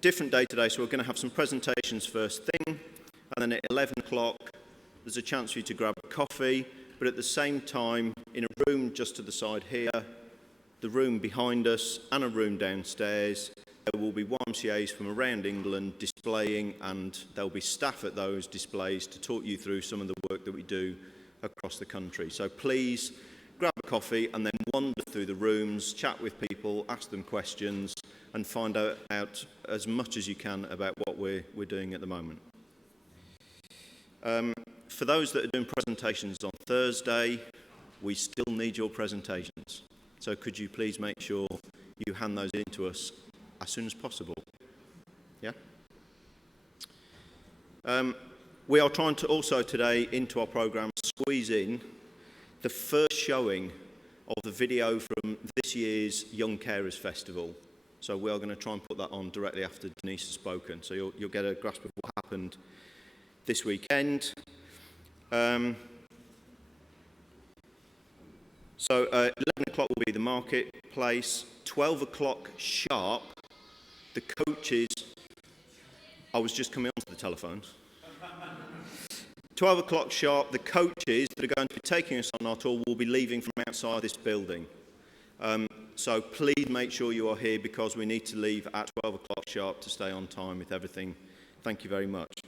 Different day today, so we're going to have some presentations first thing, and then at 11 o'clock there's a chance for you to grab a coffee, but at the same time, in a room just to the side here, the room behind us, and a room downstairs, there will be YMCAs from around England displaying, and there'll be staff at those displays to talk you through some of the work that we do across the country. So please grab a coffee and then wander through the rooms, chat with people, ask them questions, and find out as much as you can about what we're doing at the moment. For those that are doing presentations on Thursday, we still need your presentations. So could you please make sure you hand those in to us as soon as possible? Yeah? We are trying to also today into our programme squeeze in the first showing of the video from this year's Young Carers Festival. So we are going to try and put that on directly after Denise has spoken. So you'll get a grasp of what happened this weekend. So 11 o'clock will be the marketplace. 12 o'clock sharp, the coaches... I was just coming onto the telephones. 12 o'clock sharp, the coaches that are going to be taking us on our tour will be leaving from outside this building. So please make sure you are here because we need to leave at 12 o'clock sharp to stay on time with everything. Thank you very much.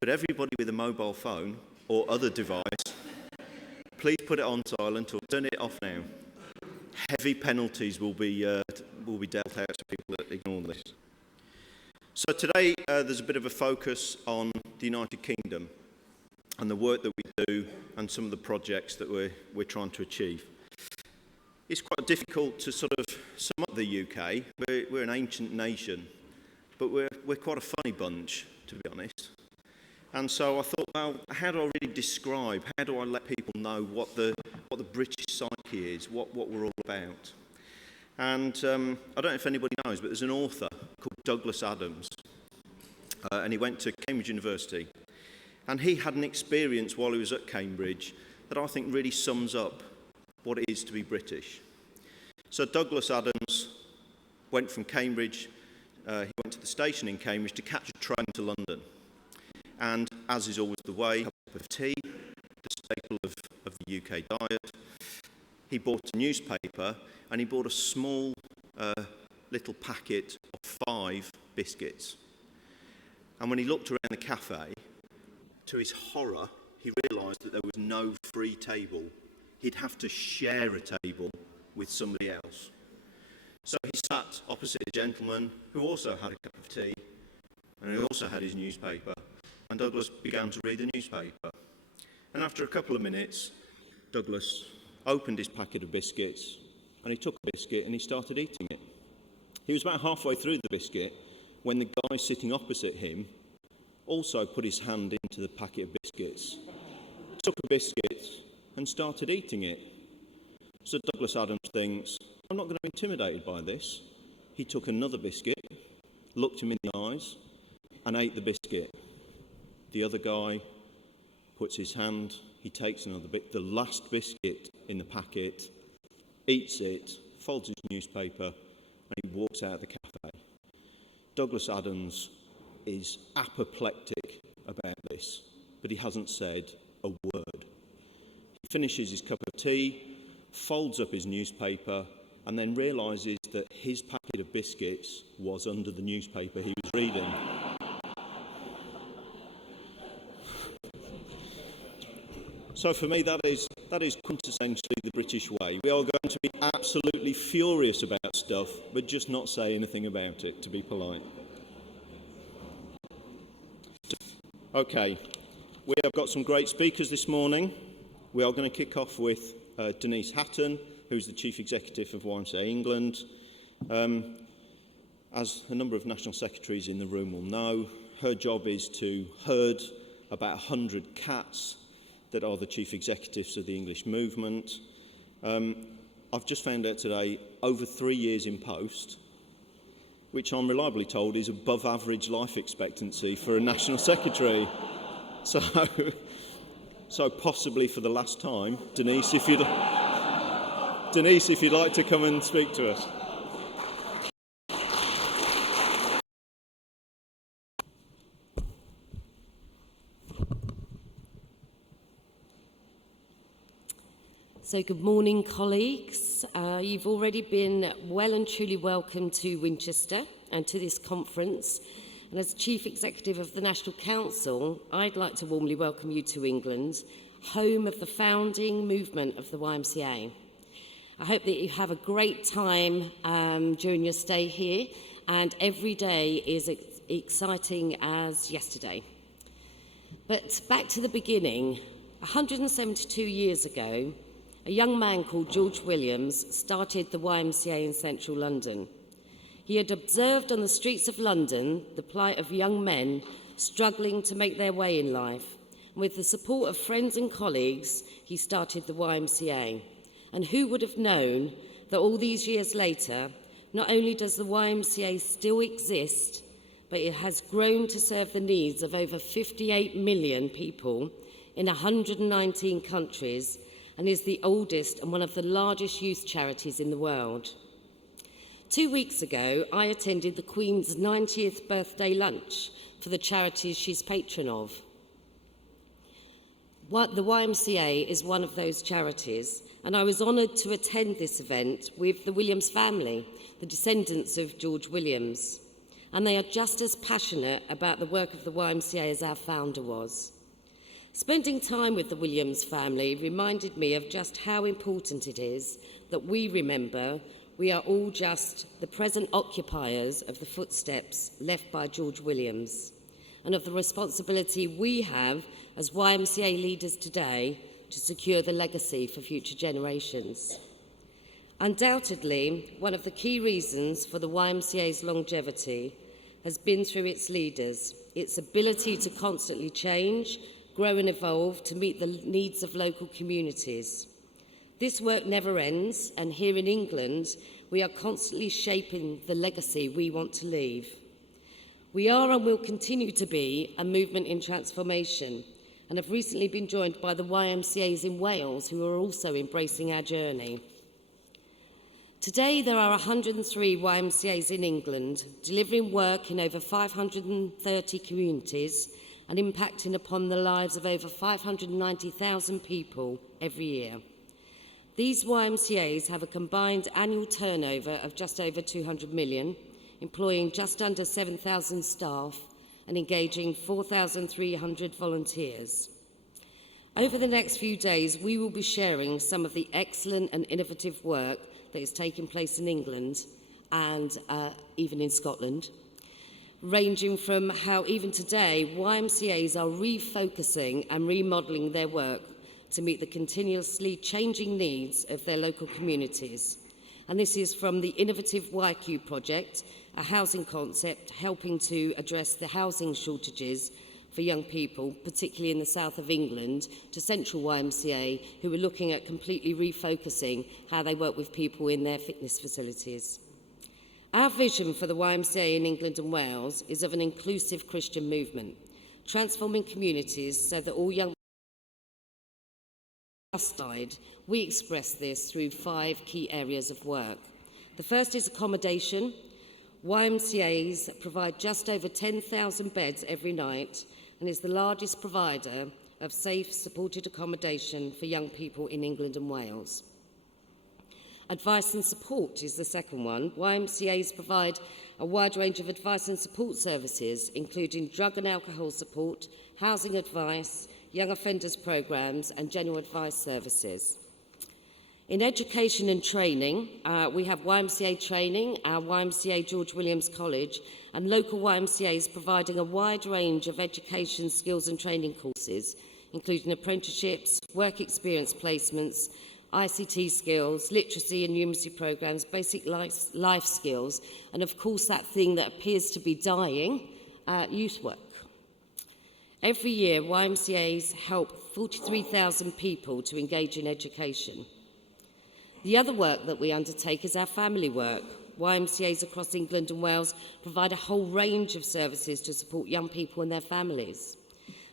But everybody with a mobile phone or other device, please put it on silent or turn it off now. Heavy penalties will be dealt out to people that ignore this. So today there's a bit of a focus on the United Kingdom and the work that we do and some of the projects that we're trying to achieve. It's quite difficult to sort of sum up the UK. We're an ancient nation, but we're quite a funny bunch, to be honest. And so I thought, well, how do I really describe, how do I let people know what the British psyche is, what we're all about? And I don't know if anybody knows, but there's an author called Douglas Adams, and he went to Cambridge University. And he had an experience while he was at Cambridge that I think really sums up what it is to be British. So Douglas Adams went from Cambridge, he went to the station in Cambridge to catch a train to London. And as is always the way, a cup of tea, the staple of the UK diet. He bought a newspaper and he bought a small little packet of 5 biscuits. And when he looked around the cafe, to his horror, he realised that there was no free table. He'd have to share a table with somebody else. So he sat opposite a gentleman who also had a cup of tea, and he also had his newspaper, and Douglas began to read the newspaper. And after a couple of minutes, Douglas opened his packet of biscuits, and he took a biscuit and he started eating it. He was about halfway through the biscuit when the guy sitting opposite him also put his hand into the packet of biscuits, took a biscuit and started eating it. So Douglas Adams thinks, I'm not going to be intimidated by this. He took another biscuit, looked him in the eyes and ate the biscuit. The other guy puts his hand, he takes another bit, the last biscuit in the packet, eats it, folds his newspaper and he walks out of the cafe. Douglas Adams is apoplectic about this, but he hasn't said a word. He finishes his cup of tea, folds up his newspaper, and then realises that his packet of biscuits was under the newspaper he was reading. So for me, that is quintessentially the British way. We are going to be absolutely furious about stuff, but just not say anything about it, to be polite. Okay, we have got some great speakers this morning. We are going to kick off with Denise Hatton, who's the Chief Executive of YMCA England. As a number of National Secretaries in the room will know, her job is to herd about 100 cats that are the Chief Executives of the English movement. I've just found out today, over 3 years in post, which I'm reliably told is above average life expectancy for a National Secretary. So possibly for the last time, Denise, if you'd like to come and speak to us. So good morning, colleagues. You've already been well and truly welcome to Winchester and to this conference. And as Chief Executive of the National Council, I'd like to warmly welcome you to England, home of the founding movement of the YMCA. I hope that you have a great time during your stay here, and every day is exciting as yesterday. But back to the beginning, 172 years ago, a young man called George Williams started the YMCA in central London. He had observed on the streets of London the plight of young men struggling to make their way in life. And with the support of friends and colleagues, he started the YMCA. And who would have known that all these years later, not only does the YMCA still exist, but it has grown to serve the needs of over 58 million people in 119 countries, and is the oldest and one of the largest youth charities in the world. 2 weeks ago, I attended the Queen's 90th birthday lunch for the charities she's patron of. The YMCA is one of those charities, and I was honoured to attend this event with the Williams family, the descendants of George Williams, and they are just as passionate about the work of the YMCA as our founder was. Spending time with the Williams family reminded me of just how important it is that we remember we are all just the present occupiers of the footsteps left by George Williams, and of the responsibility we have as YMCA leaders today to secure the legacy for future generations. Undoubtedly, one of the key reasons for the YMCA's longevity has been through its leaders, its ability to constantly change, grow and evolve to meet the needs of local communities. This work never ends, and here in England, we are constantly shaping the legacy we want to leave. We are and will continue to be a movement in transformation, and have recently been joined by the YMCAs in Wales, who are also embracing our journey. Today, there are 103 YMCAs in England, delivering work in over 530 communities, and impacting upon the lives of over 590,000 people every year. These YMCAs have a combined annual turnover of just over 200 million, employing just under 7,000 staff and engaging 4,300 volunteers. Over the next few days, we will be sharing some of the excellent and innovative work that is taking place in England and even in Scotland, ranging from how even today YMCAs are refocusing and remodelling their work to meet the continuously changing needs of their local communities. And this is from the innovative YQ project, a housing concept helping to address the housing shortages for young people, particularly in the south of England, to Central YMCA, who are looking at completely refocusing how they work with people in their fitness facilities. Our vision for the YMCA in England and Wales is of an inclusive Christian movement, transforming communities so that all young people. We express this through 5 key areas of work. The first is accommodation. YMCAs provide just over 10,000 beds every night and is the largest provider of safe, supported accommodation for young people in England and Wales. Advice and support is the second one. YMCAs provide a wide range of advice and support services, including drug and alcohol support, housing advice, young offenders programs, and general advice services. In education and training, we have YMCA Training, our YMCA George Williams College, and local YMCAs providing a wide range of education, skills and training courses, including apprenticeships, work experience placements, ICT skills, literacy and numeracy programs, basic life skills, and of course that thing that appears to be dying, youth work. Every year, YMCAs help 43,000 people to engage in education. The other work that we undertake is our family work. YMCAs across England and Wales provide a whole range of services to support young people and their families.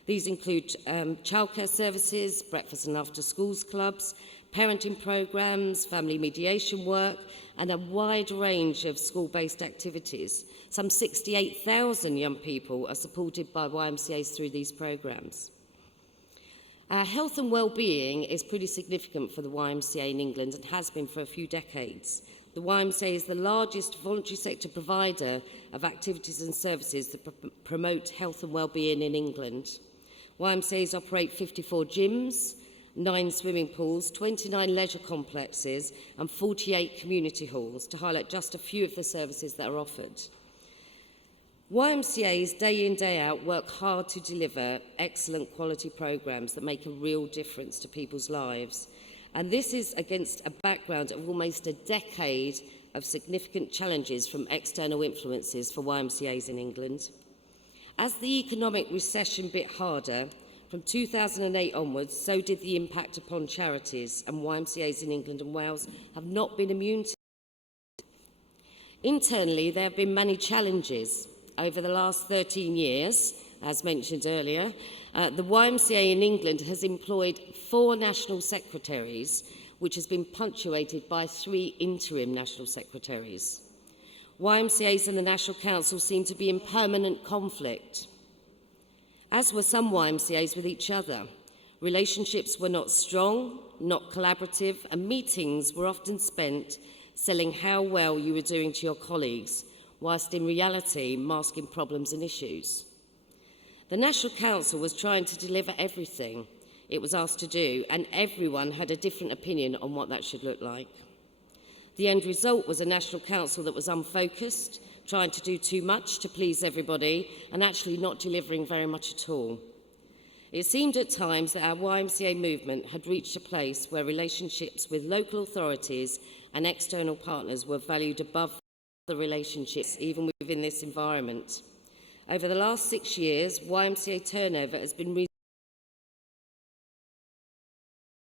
These include childcare services, breakfast and after schools clubs, parenting programs, family mediation work, and a wide range of school-based activities. Some 68,000 young people are supported by YMCAs through these programs. Health and well-being is pretty significant for the YMCA in England and has been for a few decades. The YMCA is the largest voluntary sector provider of activities and services that promote health and well-being in England. YMCAs operate 54 gyms, 9 swimming pools, 29 leisure complexes and 48 community halls, to highlight just a few of the services that are offered. YMCAs day in, day out work hard to deliver excellent quality programmes that make a real difference to people's lives. And this is against a background of almost a decade of significant challenges from external influences for YMCAs in England. As the economic recession bit harder, from 2008 onwards, so did the impact upon charities, and YMCAs in England and Wales have not been immune to it. Internally, there have been many challenges. Over the last 13 years, as mentioned earlier, the YMCA in England has employed 4 national secretaries, which has been punctuated by 3 interim national secretaries. YMCAs and the National Council seem to be in permanent conflict, as were some YMCAs with each other. Relationships were not strong, not collaborative, and meetings were often spent selling how well you were doing to your colleagues, whilst in reality masking problems and issues. The National Council was trying to deliver everything it was asked to do, and everyone had a different opinion on what that should look like. The end result was a National Council that was unfocused, trying to do too much to please everybody, and actually not delivering very much at all. It seemed at times that our YMCA movement had reached a place where relationships with local authorities and external partners were valued above the relationships, even within this environment. Over the last 6 years, YMCA turnover has been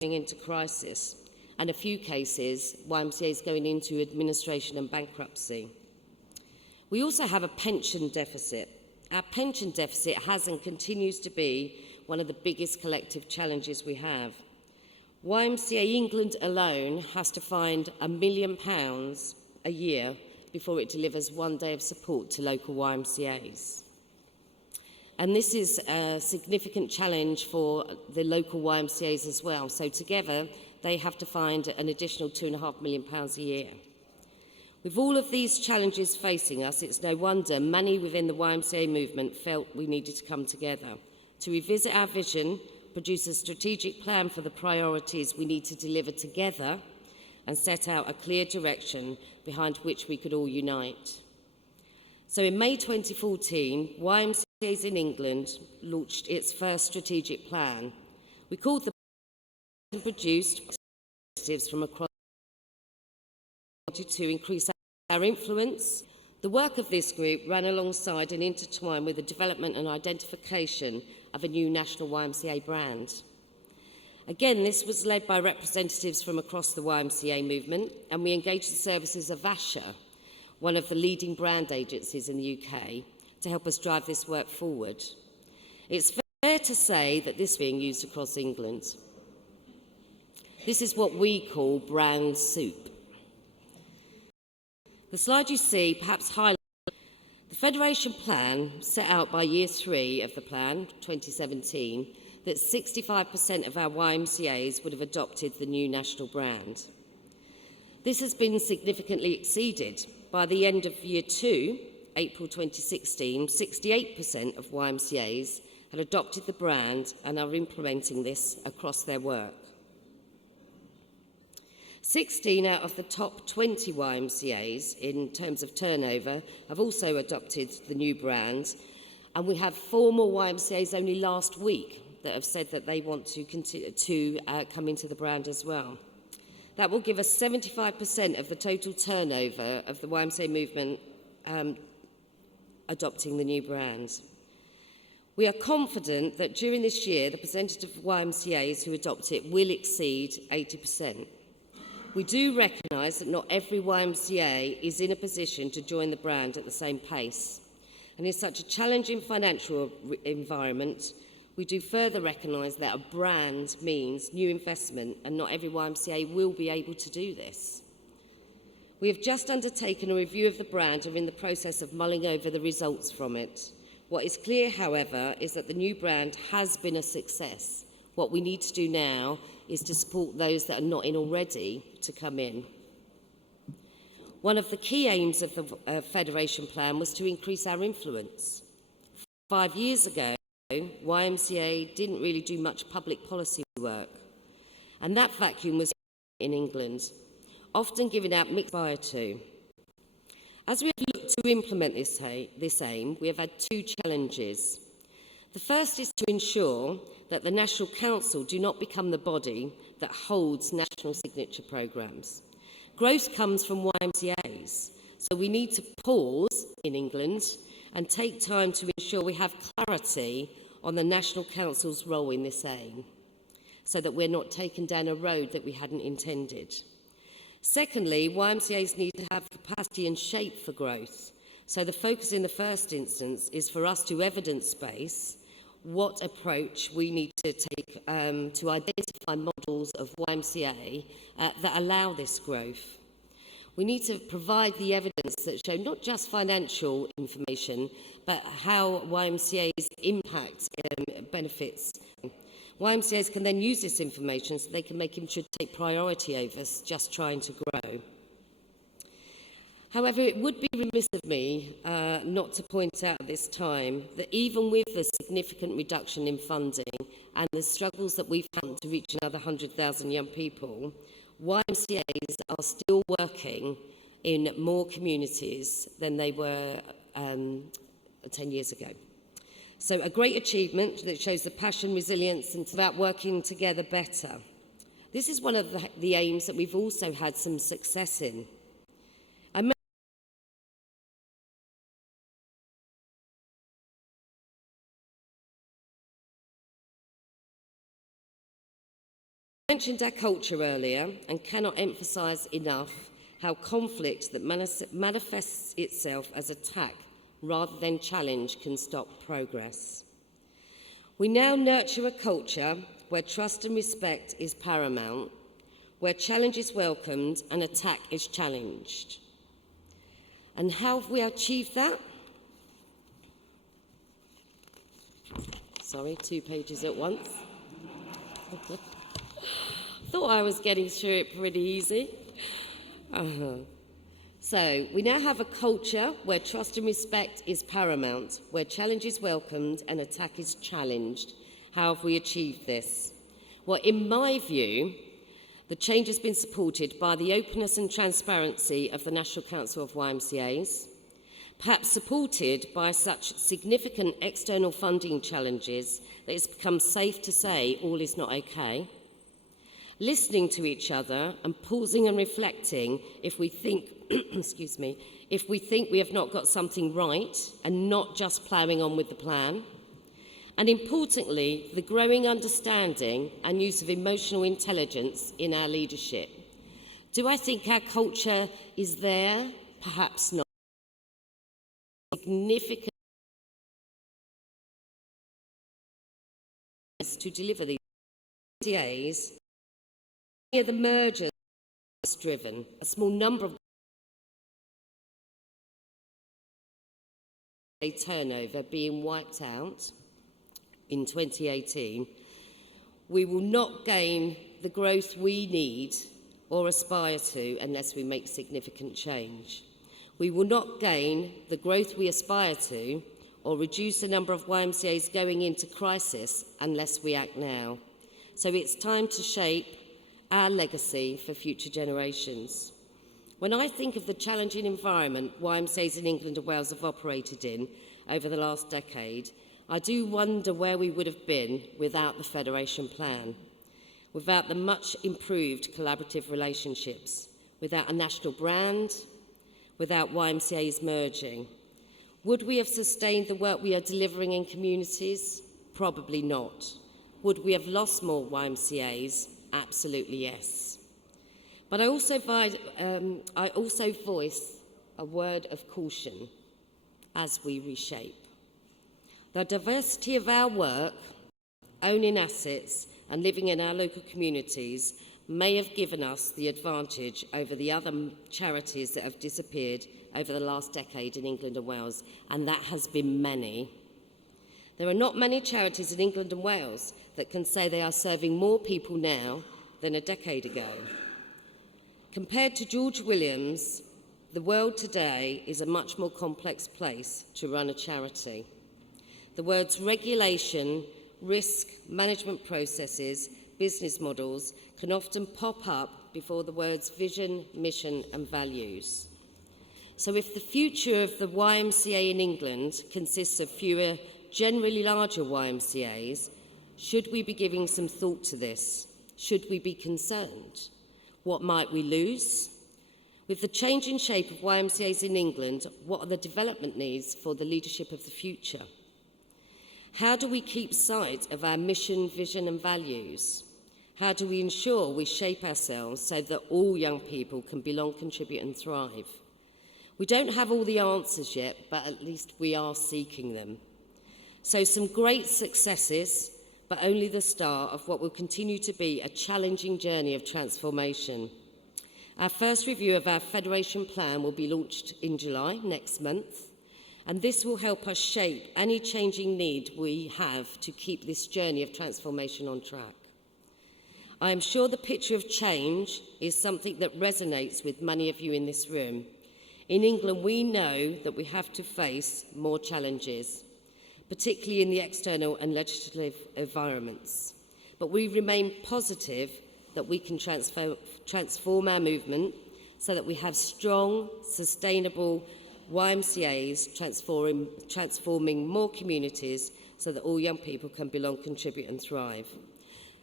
into crisis, and a few cases, YMCAs going into administration and bankruptcy. We also have a pension deficit. Our pension deficit has and continues to be one of the biggest collective challenges we have. YMCA England alone has to find £1 million a year before it delivers 1 day of support to local YMCAs. And this is a significant challenge for the local YMCAs as well. So together, they have to find an additional £2.5 million a year. With all of these challenges facing us, it's no wonder many within the YMCA movement felt we needed to come together to revisit our vision, produce a strategic plan for the priorities we need to deliver together, and set out a clear direction behind which we could all unite. So in May 2014, YMCAs in England launched its first strategic plan. We called the plan produced initiatives from across to increase our influence. The work of this group ran alongside and intertwined with the development and identification of a new national YMCA brand. Again, this was led by representatives from across the YMCA movement, and we engaged the services of Asha, one of the leading brand agencies in the UK, to help us drive this work forward. It's fair to say that this is being used across England. This is what we call brand soup. The slide you see perhaps highlights the Federation plan set out by year 3 of the plan, 2017, that 65% of our YMCAs would have adopted the new national brand. This has been significantly exceeded. By the end of year 2, April 2016, 68% of YMCAs had adopted the brand and are implementing this across their work. 16 out of the top 20 YMCAs in terms of turnover have also adopted the new brand, and we have 4 more YMCAs only last week that have said that they want to continue to come into the brand as well. That will give us 75% of the total turnover of the YMCA movement adopting the new brand. We are confident that during this year, the percentage of YMCAs who adopt it will exceed 80%. We do recognise that not every YMCA is in a position to join the brand at the same pace. And in such a challenging financial environment, we do further recognise that a brand means new investment, and not every YMCA will be able to do this. We have just undertaken a review of the brand and are in the process of mulling over the results from it. What is clear, however, is that the new brand has been a success, What we need to do now is to support those that are not in already to come in. One of the key aims of the Federation Plan was to increase our influence. 5 years ago, YMCA didn't really do much public policy work, and that vacuum was in England, often giving out mixed fire to. As we have looked to implement this aim, we have had two challenges. The first is to ensure that the National Council do not become the body that holds national signature programmes. Growth comes from YMCAs, so we need to pause in England and take time to ensure we have clarity on the National Council's role in this aim, so that we're not taken down a road that we hadn't intended. Secondly, YMCAs need to have capacity and shape for growth. So the focus in the first instance is for us to evidence-base what approach we need to take to identify models of YMCA that allow this growth. We need to provide the evidence that show not just financial information, but how YMCA's impact benefits. YMCAs can then use this information so they can make him should take priority over just trying to grow. However, it would be remiss of me not to point out at this time that even with the significant reduction in funding and the struggles that we've had to reach another 100,000 young people, YMCAs are still working in more communities than they were 10 years ago. So a great achievement that shows the passion, resilience, and about working together better. This is one of the aims that we've also had some success in. I mentioned our culture earlier and cannot emphasise enough how conflict that manifests itself as attack rather than challenge can stop progress. We now nurture a culture where trust and respect is paramount, where challenge is welcomed and attack is challenged. And how have we achieved that? Sorry, 2 pages at once. Thought I was getting through it pretty easy. So, we now have a culture where trust and respect is paramount, where challenge is welcomed and attack is challenged. How have we achieved this? Well, in my view, the change has been supported by the openness and transparency of the National Council of YMCAs, perhaps supported by such significant external funding challenges that it's become safe to say all is not okay. Listening to each other and pausing and reflecting if we think, excuse me, if we think we have not got something right and not just ploughing on with the plan. And importantly, the growing understanding and use of emotional intelligence in our leadership. Do I think our culture is there? Perhaps not. Significant to deliver these ideas. The mergers driven, a small number of turnover being wiped out in 2018, we will not gain the growth we need or aspire to unless we make significant change. We will not gain the growth we aspire to or reduce the number of YMCAs going into crisis unless we act now. So it's time to shape our legacy for future generations. When I think of the challenging environment YMCAs in England and Wales have operated in over the last decade, I do wonder where we would have been without the Federation Plan, without the much improved collaborative relationships, without a national brand, without YMCAs merging. Would we have sustained the work we are delivering in communities? Probably not. Would we have lost more YMCAs? Absolutely yes. But I also voice a word of caution as we reshape. The diversity of our work, owning assets and living in our local communities may have given us the advantage over the other charities that have disappeared over the last decade in England and Wales, and that has been many. There are not many charities in England and Wales that can say they are serving more people now than a decade ago. Compared to George Williams, the world today is a much more complex place to run a charity. The words regulation, risk, management processes, business models can often pop up before the words vision, mission and values. So if the future of the YMCA in England consists of fewer, generally larger YMCAs, should we be giving some thought to this? Should we be concerned? What might we lose? With the changing shape of YMCAs in England, what are the development needs for the leadership of the future? How do we keep sight of our mission, vision and values? How do we ensure we shape ourselves so that all young people can belong, contribute and thrive? We don't have all the answers yet, but at least we are seeking them. So some great successes, but only the start of what will continue to be a challenging journey of transformation. Our first review of our Federation Plan will be launched in July next month, and this will help us shape any changing need we have to keep this journey of transformation on track. I am sure the picture of change is something that resonates with many of you in this room. In England, we know that we have to face more challenges, particularly in the external and legislative environments. But we remain positive that we can transform our movement so that we have strong, sustainable YMCAs transforming more communities so that all young people can belong, contribute and thrive.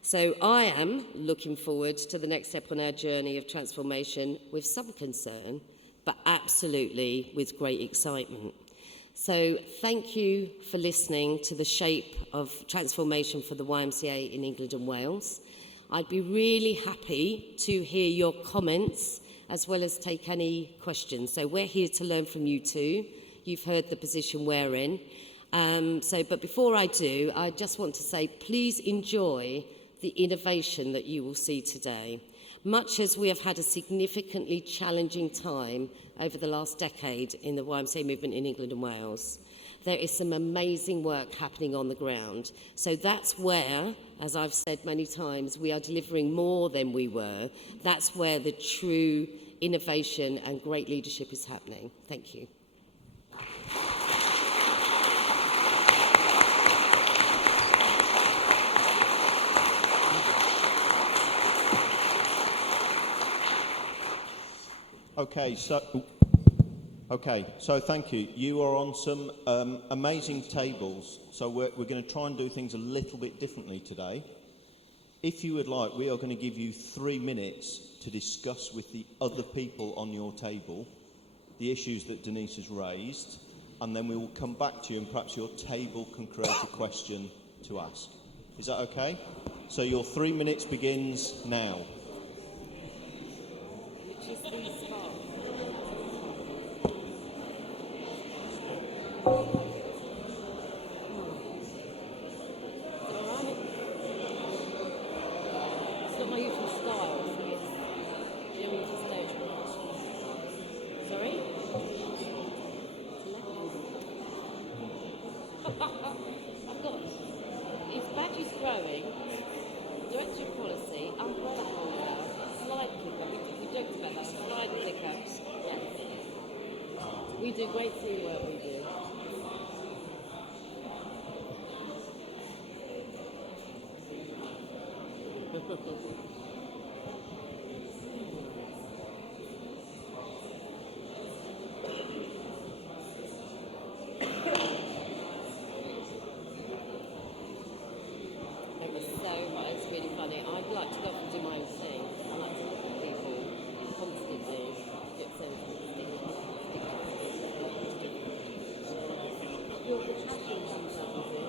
So I am looking forward to the next step on our journey of transformation with some concern, but absolutely with great excitement. So thank you for listening to the shape of transformation for the YMCA in England and Wales. I'd be really happy to hear your comments as well as take any questions. So we're here to learn from you too. You've heard the position we're in. But before I do, I just want to say please enjoy the innovation that you will see today. Much as we have had a significantly challenging time over the last decade in the YMCA movement in England and Wales, there is some amazing work happening on the ground. So that's where, as I've said many times, we are delivering more than we were. That's where the true innovation and great leadership is happening. Thank you. Okay, so thank you. You are on some amazing tables, so we're going to try and do things a little bit differently today. If you would like, we are going to give you 3 minutes to discuss with the other people on your table the issues that Denise has raised, and then we will come back to you and perhaps your table can create a question to ask. Is that okay? So your 3 minutes begins now. We do great teamwork, we do. It was so much, it's really funny. I'd like to go off and do my own thing. I like to look at people constantly. Get so you're the champion sometimes, is it?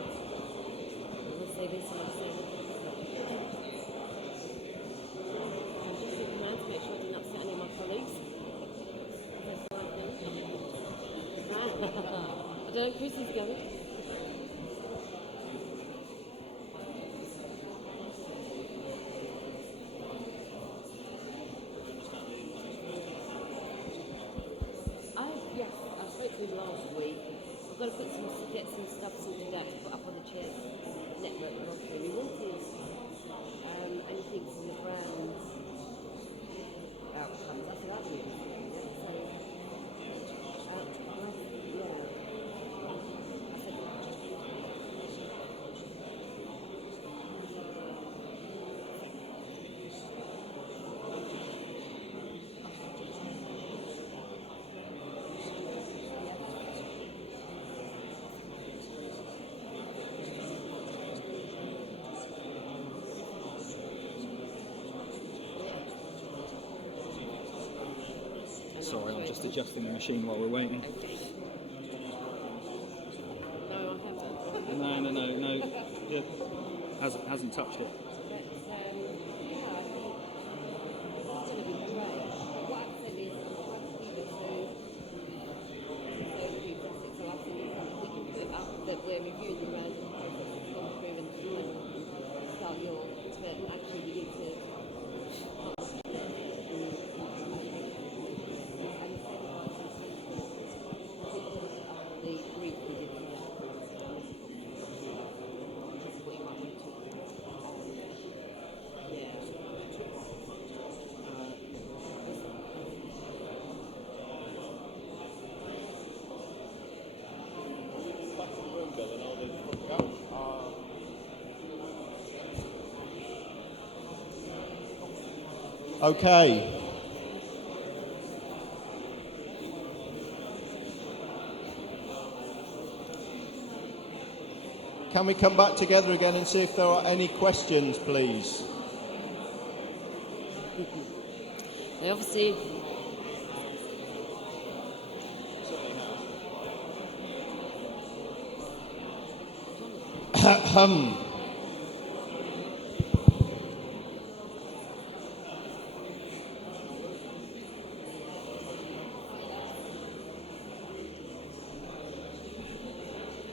We'll say this and I'll say that. I'm just looking around to make sure I didn't upset any of my colleagues. That's the right thing. Right. I don't know, Chris is going. Yes, I spoke to him last week. I've got to get some stuff sorted out to put up on the NHS network was offering. We wanted anything from the brand outcomes. That's what we were doing. Sorry, I'm just adjusting the machine while we're waiting. Okay. No, I haven't. No. Yeah, hasn't touched it. But, yeah, I think it's going to be great. What I've said is, so I think we can put up that we're reviewing the random process that's gone through and start yours, but actually we need to the brief we did here. This is what you might want to talk about. Yeah. Okay. Can we come back together again and see if there are any questions, please? They obviously.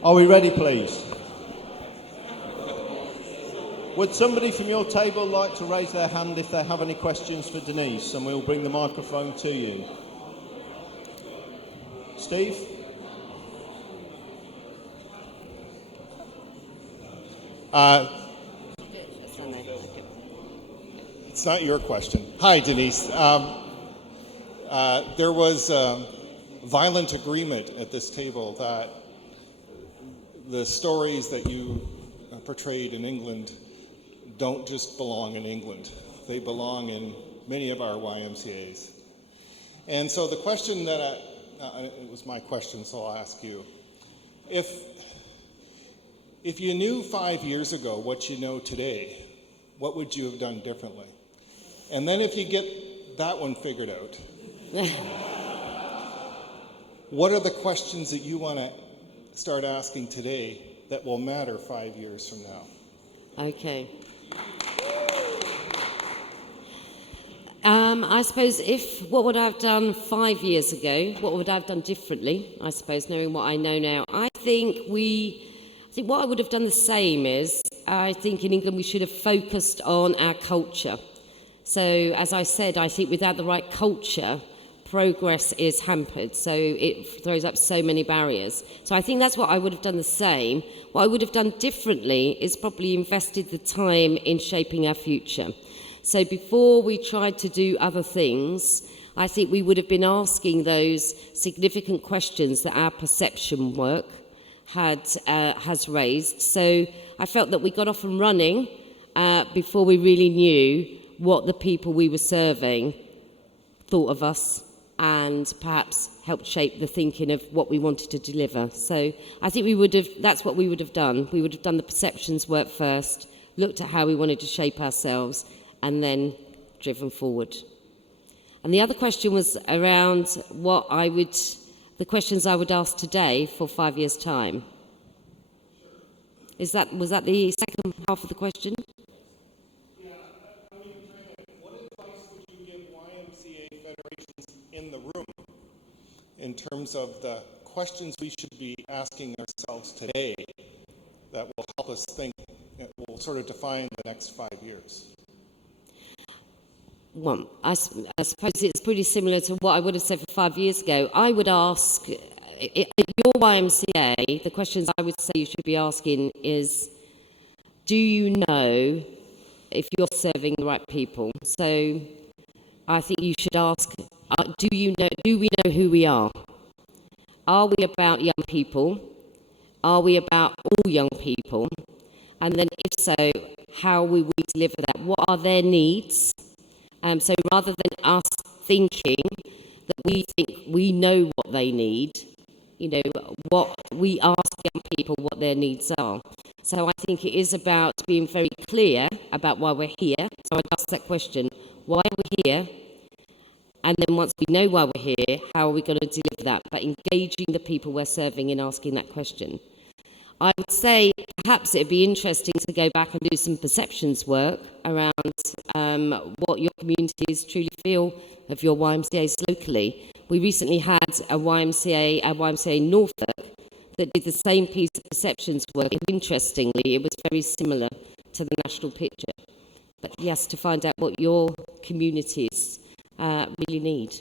Are we ready, please? Would somebody from your table like to raise their hand if they have any questions for Denise, and we'll bring the microphone to you. Steve? It's not your question. Hi, Denise. There was violent agreement at this table that the stories that you portrayed in England don't just belong in England. They belong in many of our YMCAs. And so the question that it was my question, so I'll ask you. If you knew 5 years ago what you know today, what would you have done differently? And then if you get that one figured out, what are the questions that you want to start asking today that will matter 5 years from now? Okay. I suppose what would I have done 5 years ago? What would I have done differently? I suppose, knowing what I know now. I think what I would have done the same is, I think in England we should have focused on our culture. So, as I said, I think without the right culture, progress is hampered. So it throws up so many barriers. So I think that's what I would have done the same. What I would have done differently is probably invested the time in shaping our future. So before we tried to do other things, I think we would have been asking those significant questions that our perception work has raised. So I felt that we got off and running before we really knew what the people we were serving thought of us, and perhaps helped shape the thinking of what we wanted to deliver. So I think that's what we would have done. We would have done the perceptions work first, looked at how we wanted to shape ourselves, and then driven forward. And the other question was around the questions I would ask today for 5 years' time. Was that the second half of the question? Yeah, I mean, what advice would you give YMCA federations in the room in terms of the questions we should be asking ourselves today that will help us think, that will sort of define the next 5 years? Well, I suppose it's pretty similar to what I would have said for 5 years ago. I would ask at your YMCA, the questions I would say you should be asking is, do you know if you're serving the right people? So I think you should ask, do we know who we are? Are we about young people? Are we about all young people? And then if so, how will we deliver that? What are their needs? So rather than us thinking that we think we know what they need, what we ask young people what their needs are. So I think it is about being very clear about why we're here. So I'd ask that question, why are we here? And then once we know why we're here, how are we going to deliver that? But engaging the people we're serving in asking that question. I would say perhaps it'd be interesting to go back and do some perceptions work around what your communities truly feel of your YMCAs locally. We recently had a YMCA in Norfolk, that did the same piece of perceptions work. Interestingly, it was very similar to the national picture. But yes, to find out what your communities really need.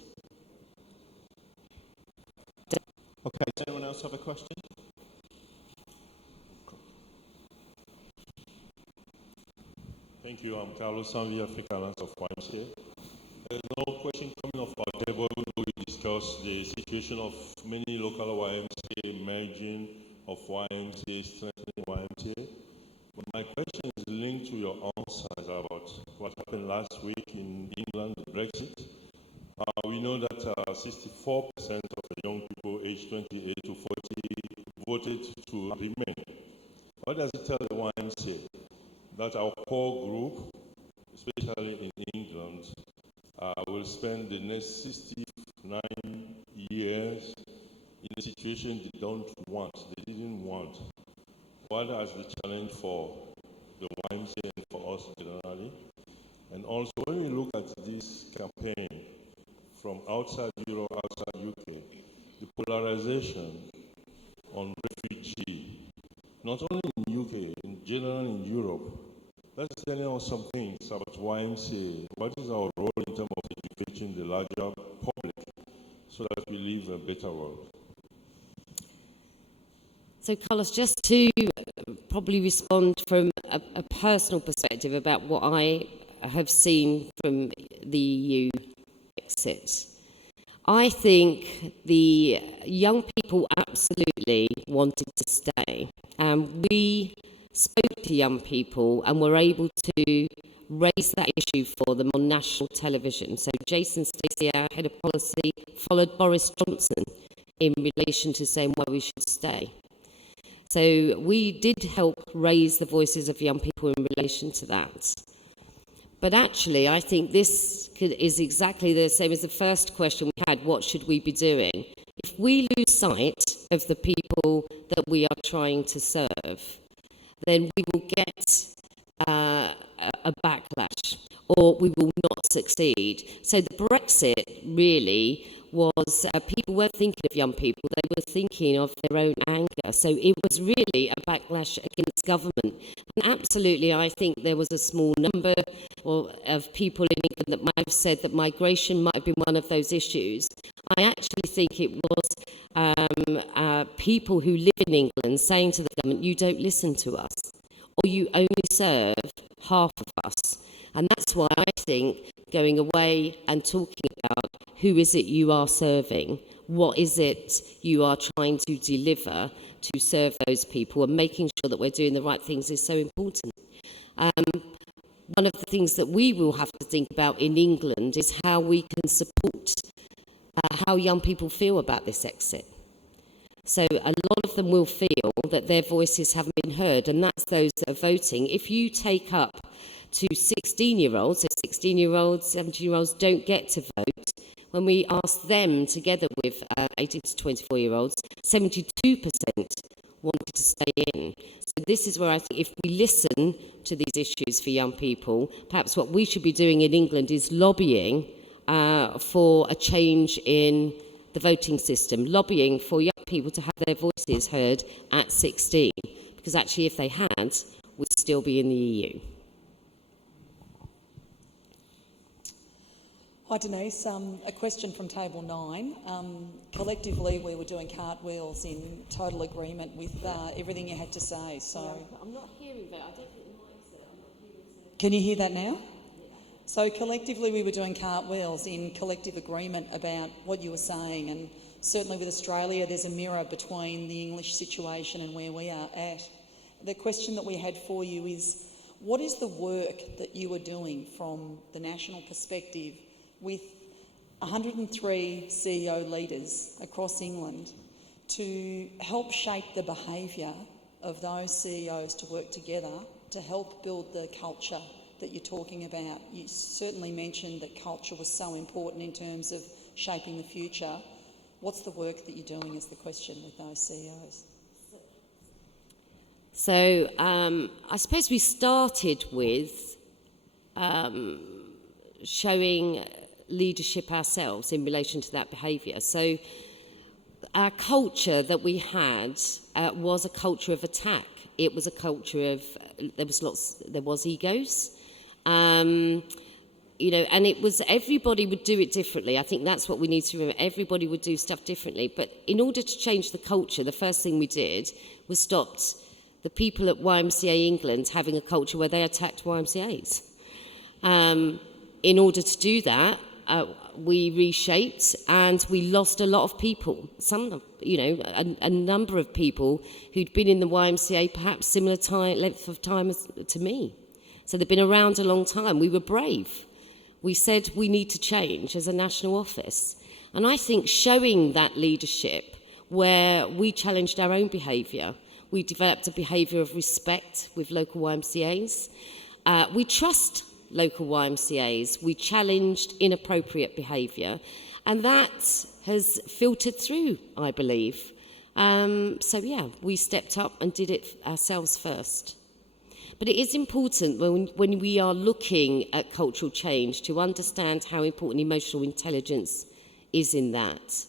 Okay, does anyone else have a question? Thank you. I'm Carlos Sanvi, African of YMCA. There's no question coming off our table when we discuss the situation of many local YMCA merging of YMCA, strengthening YMCA. But my question is linked to your answers about what happened last week in England, the Brexit. We know that 64% of the young people aged 28 to 40 voted to remain. What does it tell the YMCA? That our core group, especially in England, will spend the next 69 years in a situation they didn't want. What is the challenge for the YMCA and for us generally? And also, when we look at this campaign from outside Europe, outside UK, the polarization on refugee, not only in UK, in general in Europe, let's tell us some things about YMCA. What is our role in terms of educating the larger public so that we live a better world? So, Carlos, just to probably respond from a personal perspective about what I have seen from the EU exit. I think the young people absolutely wanted to stay. And we spoke to young people and were able to raise that issue for them on national television. So Jason Stacey, our head of policy, followed Boris Johnson in relation to saying why we should stay. So we did help raise the voices of young people in relation to that. But actually, I think this is exactly the same as the first question we had, what should we be doing? If we lose sight of the people that we are trying to serve, then we will get a backlash, or we will not succeed. So the Brexit really was, people weren't thinking of young people, they were thinking of their own anger. So it was really a backlash against government. And absolutely, I think there was a small number of people in England that might have said that migration might have been one of those issues. I actually think it was people who live in England saying to the government, you don't listen to us, or you only serve half of us. And that's why I think going away and talking about who is it you are serving, what is it you are trying to deliver to serve those people, and making sure that we're doing the right things is so important. One of the things that we will have to think about in England is how we can support how young people feel about this exit. So a lot of them will feel that their voices haven't been heard, and that's those that are voting. If you take up to 16-year-olds, so 16-year-olds, 17-year-olds don't get to vote, when we ask them together with 18 to 24-year-olds, 72% wanted to stay in. So this is where I think if we listen to these issues for young people, perhaps what we should be doing in England is lobbying for a change in the voting system, lobbying for young people to have their voices heard at 16, because actually if they had, we'd still be in the EU. Hi Denise, a question from table 9. Collectively we were doing cartwheels in total agreement with everything you had to say. So I'm not hearing that. I don't think the mic's there. I'm not hearing it. can you hear that now? So collectively we were doing cartwheels in collective agreement about what you were saying, and certainly with Australia there's a mirror between the English situation and where we are at. The question that we had for you is, what is the work that you are doing from the national perspective with 103 CEO leaders across England to help shape the behaviour of those CEOs to work together to help build the culture that you're talking about? You certainly mentioned that culture was so important in terms of shaping the future. What's the work that you're doing is the question with those CEOs. So I suppose we started with showing leadership ourselves in relation to that behaviour. So our culture that we had was a culture of attack. It was a culture of there was egos, and it was everybody would do it differently. I think that's what we need to remember. Everybody would do stuff differently. But in order to change the culture, the first thing we did was stopped the people at YMCA England having a culture where they attacked YMCAs. In order to do that, we reshaped and we lost a lot of people. A number of people who'd been in the YMCA perhaps similar length of time to me. So they've been around a long time. We were brave. We said we need to change as a national office. And I think showing that leadership where we challenged our own behaviour, we developed a behaviour of respect with local YMCAs. We trust local YMCAs. We challenged inappropriate behaviour, and that has filtered through, I believe. We stepped up and did it ourselves first. But it is important when we are looking at cultural change to understand how important emotional intelligence is in that.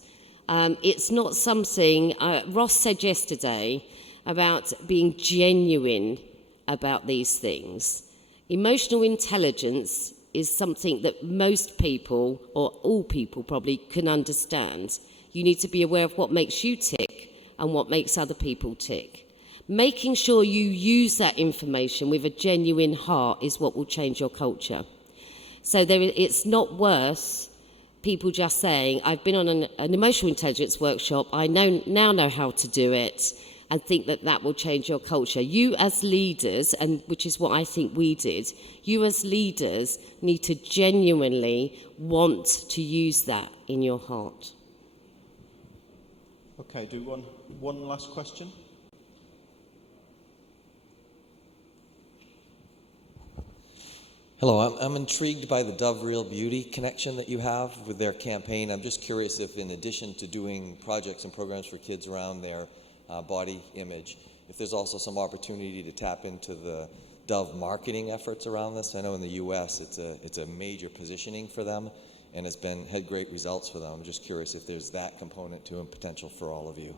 It's not something, Ross said yesterday about being genuine about these things. Emotional intelligence is something that most people, or all people probably, can understand. You need to be aware of what makes you tick and what makes other people tick. Making sure you use that information with a genuine heart is what will change your culture. So it's not worth people just saying, I've been on an emotional intelligence workshop, I now know how to do it, and think that will change your culture. You as leaders, and which is what I think we did, you as leaders need to genuinely want to use that in your heart. Okay, do one last question. Hello, I'm intrigued by the Dove Real Beauty connection that you have with their campaign. I'm just curious if, in addition to doing projects and programs for kids around their body image, if there's also some opportunity to tap into the Dove marketing efforts around this. I know in the US it's a major positioning for them and has had great results for them. I'm just curious if there's that component to and potential for all of you.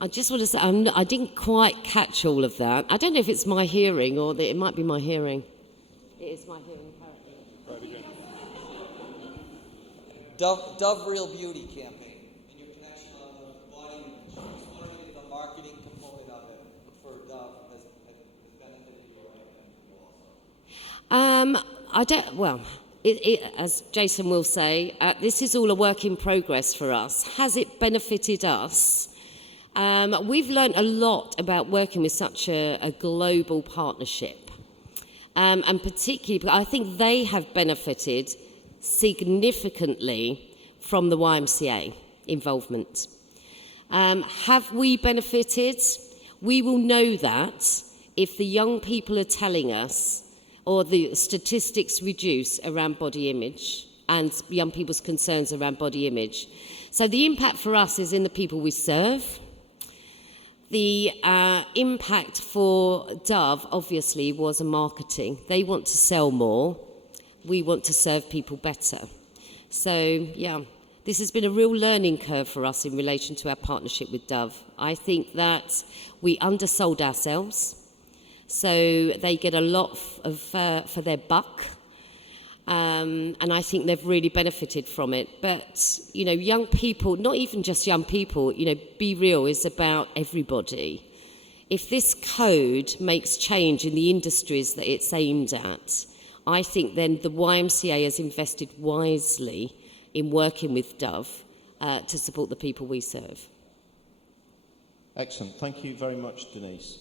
I just want to say, I didn't quite catch all of that. I don't know if it's my hearing or it might be my hearing. It is my hearing, apparently. Dove Real Beauty campaign. Marketing component of it for Dove has benefited you also? As Jason will say, this is all a work in progress for us. Has it benefited us? We've learned a lot about working with such a global partnership. And particularly, I think they have benefited significantly from the YMCA involvement. Have we benefited? We will know that if the young people are telling us, or the statistics reduce around body image and young people's concerns around body image. So the impact for us is in the people we serve. The impact for Dove, obviously, was a marketing. They want to sell more. We want to serve people better. So, yeah. This has been a real learning curve for us in relation to our partnership with Dove. I think that we undersold ourselves. So they get a lot for their buck. And I think they've really benefited from it. But, you know, young people, not even just young people, you know, Be Real is about everybody. If this code makes change in the industries that it's aimed at, I think then the YMCA has invested wisely in working with Dove to support the people we serve. Excellent. Thank you very much, Denise.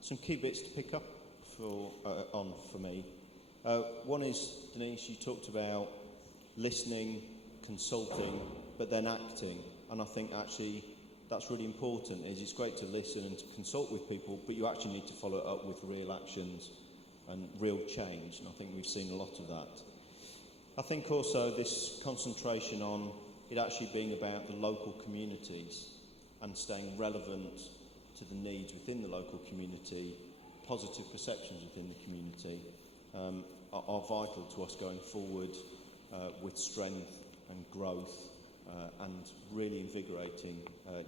Some key bits to pick up for me. One is, Denise, you talked about listening, consulting, but then acting. And I think actually that's really important. It's great to listen and to consult with people, but you actually need to follow it up with real actions and real change. And I think we've seen a lot of that. I think also this concentration on it actually being about the local communities and staying relevant to the needs within the local community, positive perceptions within the community, are vital to us going forward with strength and growth and really invigorating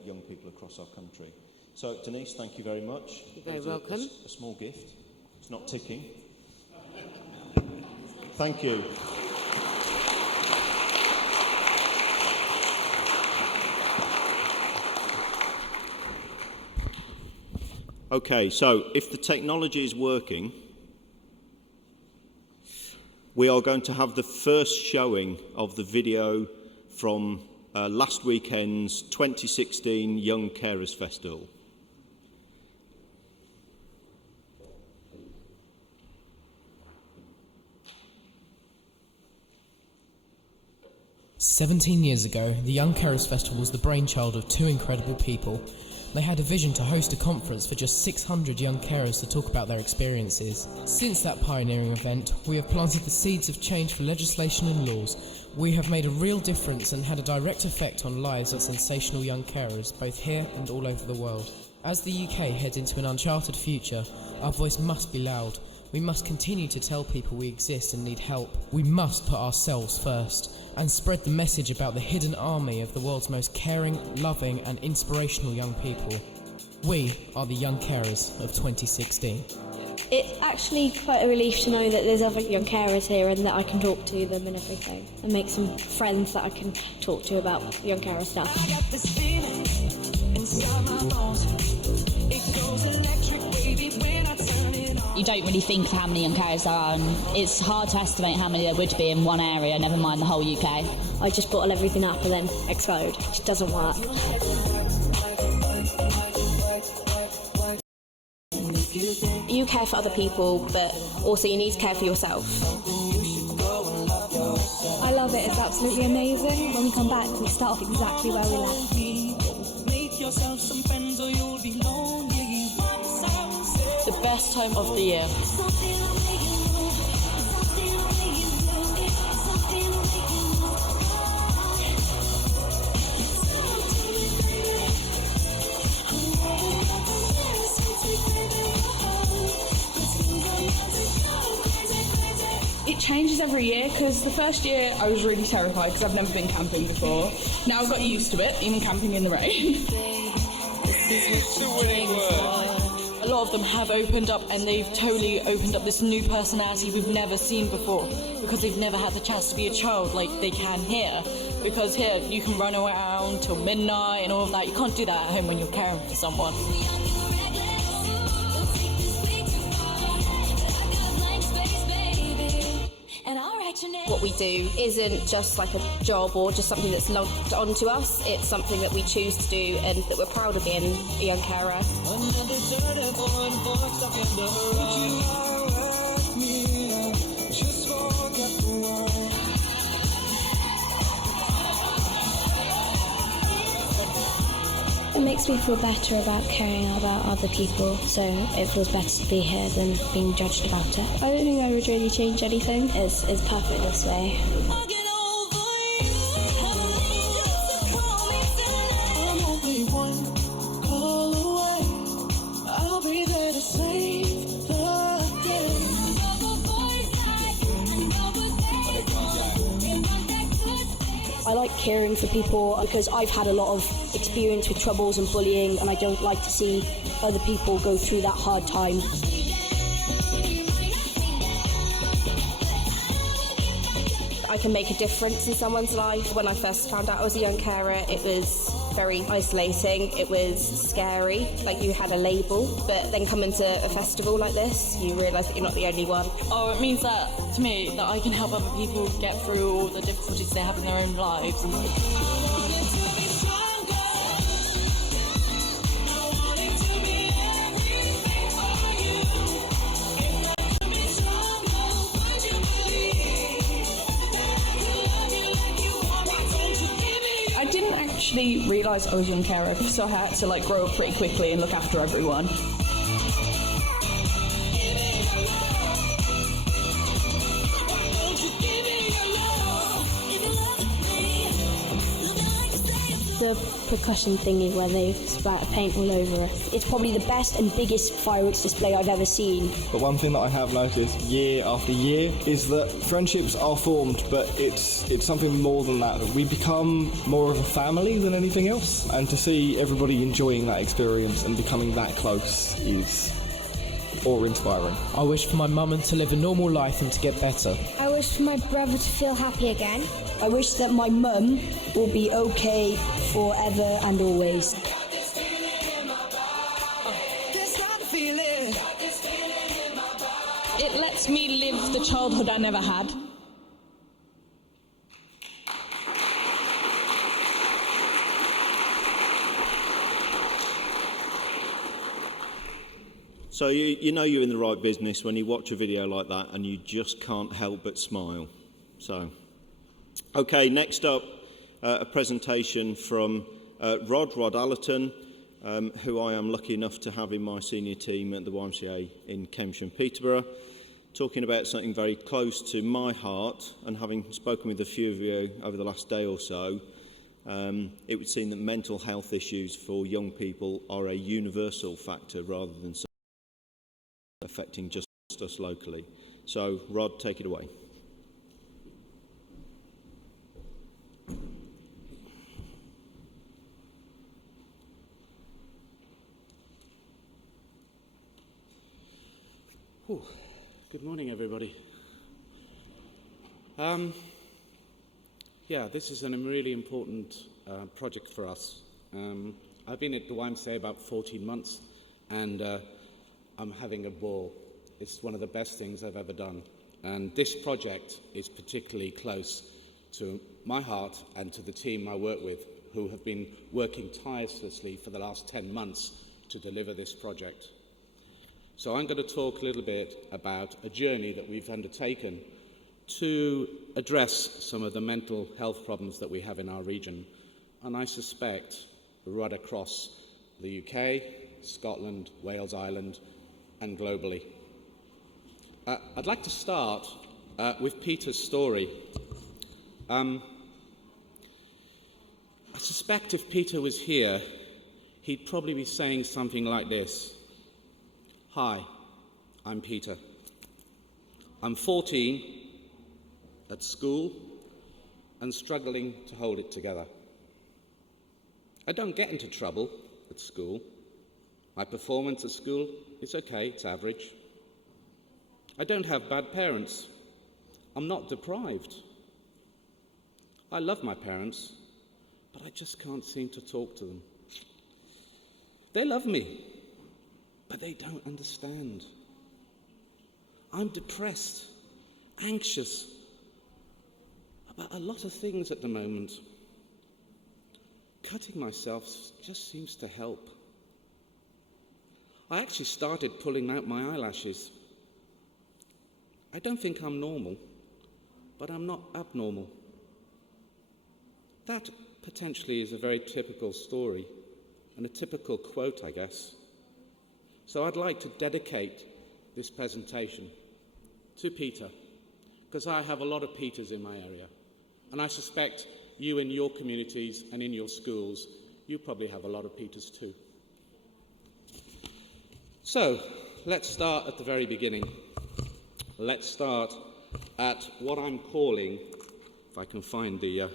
young people across our country. So, Denise, thank you very much. You're very welcome. A small gift. It's not ticking. Thank you. Okay, so if the technology is working, we are going to have the first showing of the video from last weekend's 2016 Young Carers Festival. "17 years ago, the Young Carers Festival was the brainchild of two incredible people. They had a vision to host a conference for just 600 young carers to talk about their experiences. Since that pioneering event, we have planted the seeds of change for legislation and laws. We have made a real difference and had a direct effect on lives of sensational young carers, both here and all over the world. As the UK heads into an uncharted future, our voice must be loud. We must continue to tell people we exist and need help. We must put ourselves first and spread the message about the hidden army of the world's most caring, loving and inspirational young people. We are the Young Carers of 2016. It's actually quite a relief to know that there's other young carers here and that I can talk to them and everything and make some friends that I can talk to about young carer stuff. I got this feeling inside my bones. It goes electric wavy when I turn it on. You don't really think of how many young carers there are, and it's hard to estimate how many there would be in one area, never mind the whole UK. I just bottle everything up and then explode. It just doesn't work. You care for other people, but also you need to care for yourself. I love it. It's absolutely amazing. When we come back, we start off exactly where we left. Make yourself some friends or you'll be lonely. The best time of the year. It changes every year, because the first year I was really terrified because I've never been camping before. Now I've got used to it, even camping in the rain. A lot of them have opened up, and they've totally opened up this new personality we've never seen before, because they've never had the chance to be a child like they can here. Because here you can run around till midnight and all of that. You can't do that at home when you're caring for someone. What we do isn't just like a job or just something that's logged onto us. It's something that we choose to do and that we're proud of being a young carer. It makes me feel better about caring about other people, so it feels better to be here than being judged about it. I don't think I would really change anything. It's perfect this way. I like caring for people because I've had a lot of experience with troubles and bullying, and I don't like to see other people go through that hard time. I can make a difference in someone's life. When I first found out I was a young carer, it was very isolating. It was scary, like you had a label. But then coming to a festival like this, you realise that you're not the only one. Oh, it means that, to me, that I can help other people get through all the difficulties they have in their own lives. I didn't actually realise I was a young carer, so I had to grow up pretty quickly and look after everyone. The percussion thingy where they splatter paint all over us. It's probably the best and biggest fireworks display I've ever seen. But one thing that I have noticed year after year is that friendships are formed, but it's something more than that. We become more of a family than anything else, and to see everybody enjoying that experience and becoming that close is awe-inspiring. I wish for my mum to live a normal life and to get better. I wish for my brother to feel happy again. I wish that my mum will be okay forever and always. It lets me live the childhood I never had. So you know you're in the right business when you watch a video like that and you just can't help but smile. So, okay, next up, a presentation from Rod Allerton, who I am lucky enough to have in my senior team at the YMCA in Cambridgeshire and Peterborough, talking about something very close to my heart, and having spoken with a few of you over the last day or so, it would seem that mental health issues for young people are a universal factor rather than affecting just us locally. So, Rod, take it away. Good morning, everybody. This is a really important project for us. I've been at the YMCA about 14 months, and I'm having a ball. It's one of the best things I've ever done. And this project is particularly close to my heart and to the team I work with, who have been working tirelessly for the last 10 months to deliver this project. So I'm going to talk a little bit about a journey that we've undertaken to address some of the mental health problems that we have in our region, and I suspect right across the UK, Scotland, Wales, Ireland, and globally. I'd like to start with Peter's story. I suspect if Peter was here, he'd probably be saying something like this. Hi, I'm Peter. I'm 14, at school, and struggling to hold it together. I don't get into trouble at school. My performance at school is okay, it's average. I don't have bad parents. I'm not deprived. I love my parents, but I just can't seem to talk to them. They love me, but they don't understand. I'm depressed, anxious about a lot of things at the moment. Cutting myself just seems to help. I actually started pulling out my eyelashes. I don't think I'm normal, but I'm not abnormal. That potentially is a very typical story and a typical quote, I guess. So I'd like to dedicate this presentation to Peter, because I have a lot of Peters in my area, and I suspect you in your communities and in your schools, you probably have a lot of Peters too. So let's start at the very beginning. Let's start at what I'm calling, if I can find the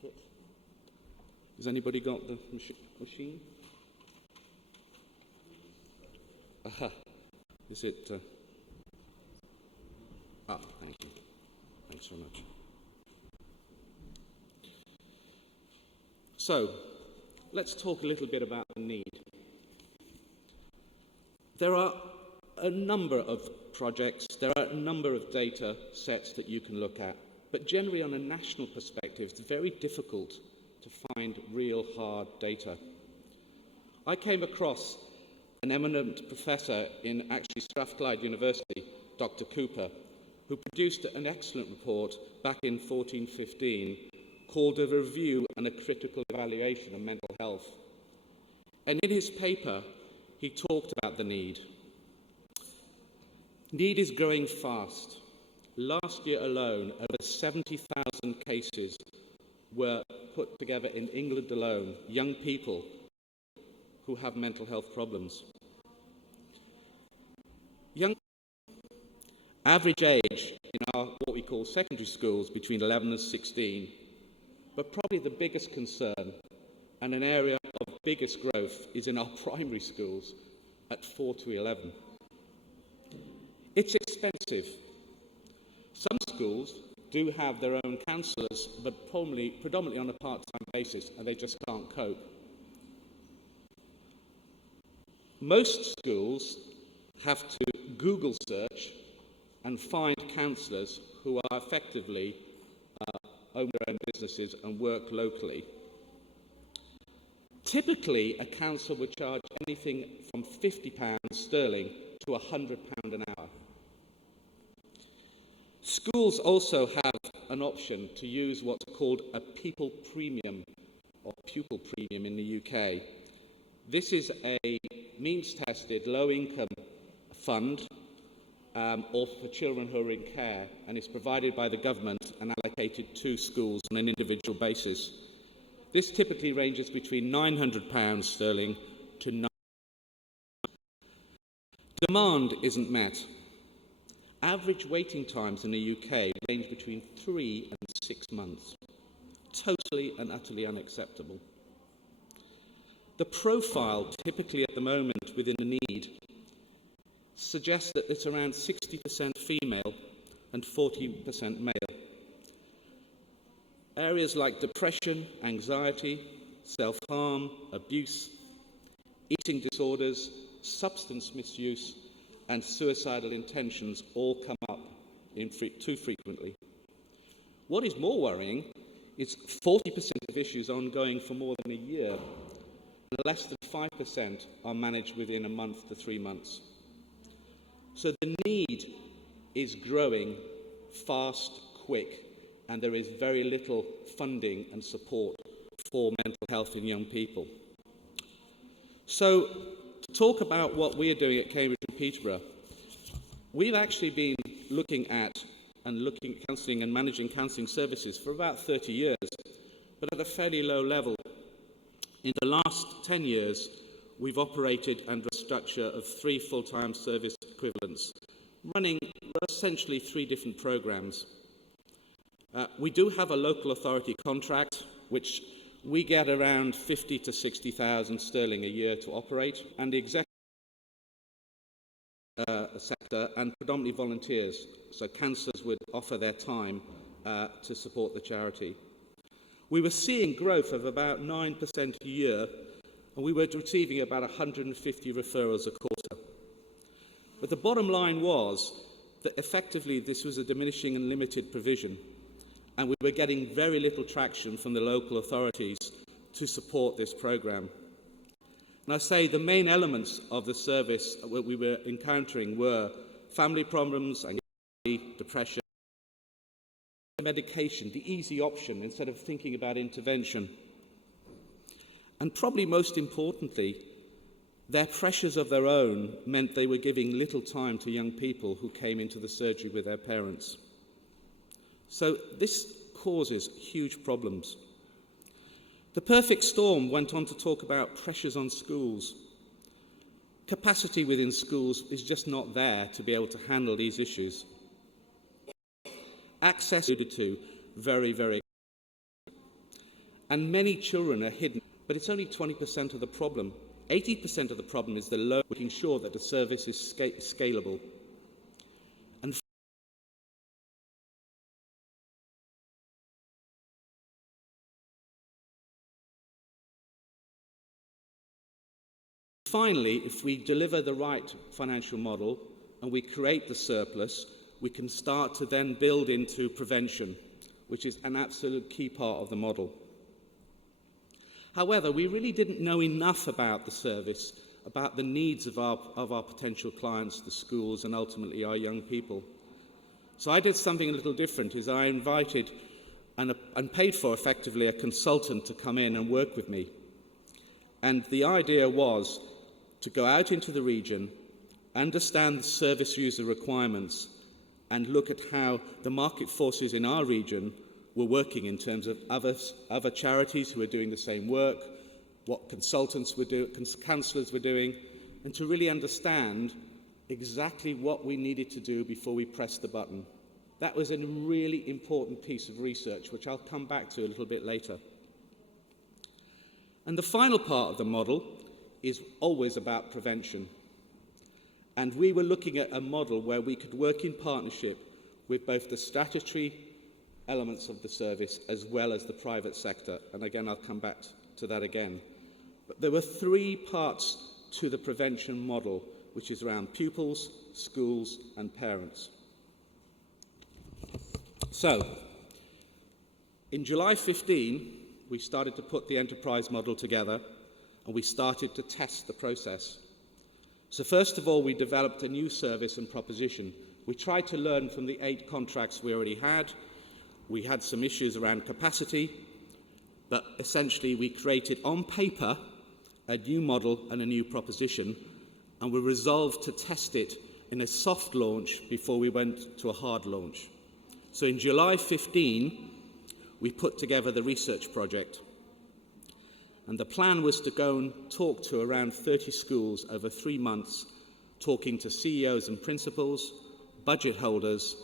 kit. Has anybody got the machine? Aha. Is it? Thank you. Thanks so much. So, let's talk a little bit about the need. There are a number of projects, there are a number of data sets that you can look at, but generally on a national perspective, it's very difficult to find real hard data. I came across an eminent professor in actually Strathclyde University, Dr. Cooper, who produced an excellent report back in 1415 called A Review and a Critical Evaluation of Mental Health. And in his paper, he talked about the need. Need is growing fast. Last year alone, over 70,000 cases were put together in England alone, young people who have mental health problems. Young average age in our what we call secondary schools between 11 and 16, but probably the biggest concern and an area of biggest growth is in our primary schools at 4 to 11. It's expensive. Some schools do have their own counsellors, but predominantly on a part-time basis, and they just can't cope. Most schools have to Google search and find counsellors who are effectively own their own businesses and work locally. Typically, a counsellor would charge anything from £50 sterling to £100 an hour. Schools also have an option to use what's called a pupil premium or pupil premium in the UK. This is a means-tested, low-income fund or for children who are in care, and is provided by the government and allocated to schools on an individual basis. This typically ranges between £900 sterling to £900. Demand isn't met. Average waiting times in the UK range between 3 and 6 months. Totally and utterly unacceptable. The profile typically at the moment within the need suggests that it's around 60% female and 40% male. Areas like depression, anxiety, self-harm, abuse, eating disorders, substance misuse, and suicidal intentions all come up too frequently. What is more worrying is 40% of issues ongoing for more than a year, and less than 5% are managed within a month to 3 months. So the need is growing fast, quick, and there is very little funding and support for mental health in young people. So, to talk about what we are doing at Cambridge and Peterborough, we've actually been looking at counselling and managing counselling services for about 30 years, but at a fairly low level. In the last 10 years, we've operated under a structure of 3 full-time service equivalents, running essentially 3 different programmes. We do have a local authority contract, which we get around 50 to 60,000 sterling a year to operate, and the executive sector and predominantly volunteers, so counsellors would offer their time to support the charity. We were seeing growth of about 9% a year, and we were receiving about 150 referrals a quarter. But the bottom line was that effectively this was a diminishing and limited provision, and we were getting very little traction from the local authorities to support this programme. And I say the main elements of the service that we were encountering were family problems, anxiety, depression, medication, the easy option instead of thinking about intervention. And probably most importantly, their pressures of their own meant they were giving little time to young people who came into the surgery with their parents. So this causes huge problems. The Perfect Storm went on to talk about pressures on schools. Capacity within schools is just not there to be able to handle these issues. Access alluded to very, very, and many children are hidden, but it's only 20% of the problem. 80% of the problem is the low, making sure that the service is scalable. finally, if we deliver the right financial model and we create the surplus, we can start to then build into prevention, which is an absolute key part of the model. However, we really didn't know enough about the service, about the needs of our potential clients, the schools, and ultimately our young people. So I did something a little different, is I invited and paid for, effectively, a consultant to come in and work with me. And the idea was to go out into the region, understand the service user requirements, and look at how the market forces in our region were working in terms of other charities who were doing the same work, what consultants were doing, counsellors were doing, and to really understand exactly what we needed to do before we pressed the button. That was a really important piece of research, which I'll come back to a little bit later. And the final part of the model is always about prevention. And we were looking at a model where we could work in partnership with both the statutory elements of the service as well as the private sector. And again, I'll come back to that again. But there were three parts to the prevention model, which is around pupils, schools, and parents. So, in July 15, we started to put the enterprise model together, and we started to test the process. So first of all, we developed a new service and proposition. We tried to learn from the 8 contracts we already had. We had some issues around capacity, but essentially we created on paper a new model and a new proposition, and we resolved to test it in a soft launch before we went to a hard launch. So in July 15, we put together the research project. And the plan was to go and talk to around 30 schools over 3 months, talking to CEOs and principals, budget holders,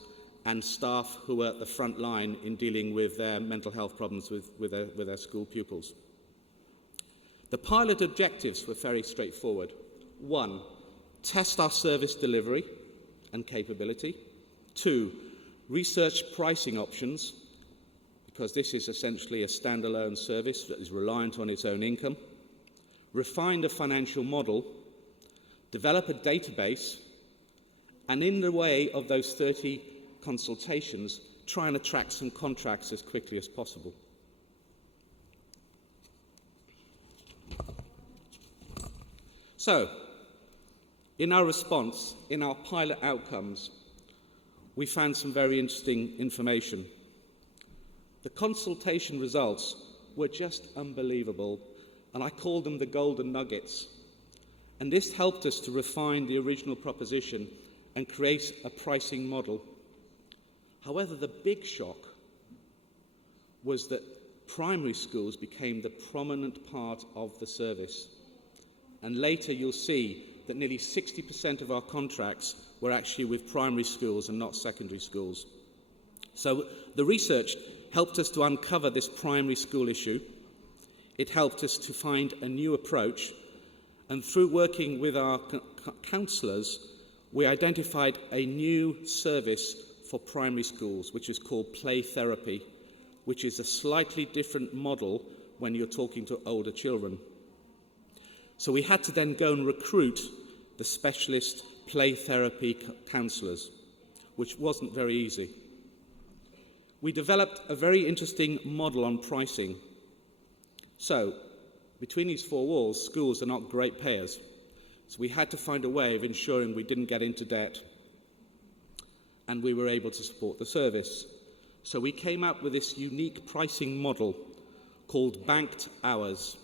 and staff who were at the front line in dealing with their mental health problems with their school pupils. The pilot objectives were very straightforward. 1, test our service delivery and capability. 2, research pricing options, because this is essentially a standalone service that is reliant on its own income. Refine the financial model, develop a database, and in the way of those 30 consultations, try and attract some contracts as quickly as possible. So, in our response, in our pilot outcomes, we found some very interesting information. The consultation results were just unbelievable, and I called them the golden nuggets. And this helped us to refine the original proposition and create a pricing model. However, the big shock was that primary schools became the prominent part of the service. And later you'll see that nearly 60% of our contracts were actually with primary schools and not secondary schools. So the research helped us to uncover this primary school issue. It helped us to find a new approach, and through working with our counsellors, we identified a new service for primary schools, which is called play therapy, which is a slightly different model when you're talking to older children. So we had to then go and recruit the specialist play therapy counsellors, which wasn't very easy. We developed a very interesting model on pricing. So, between these 4 walls, schools are not great payers. So we had to find a way of ensuring we didn't get into debt, and we were able to support the service. So we came up with this unique pricing model called banked hours.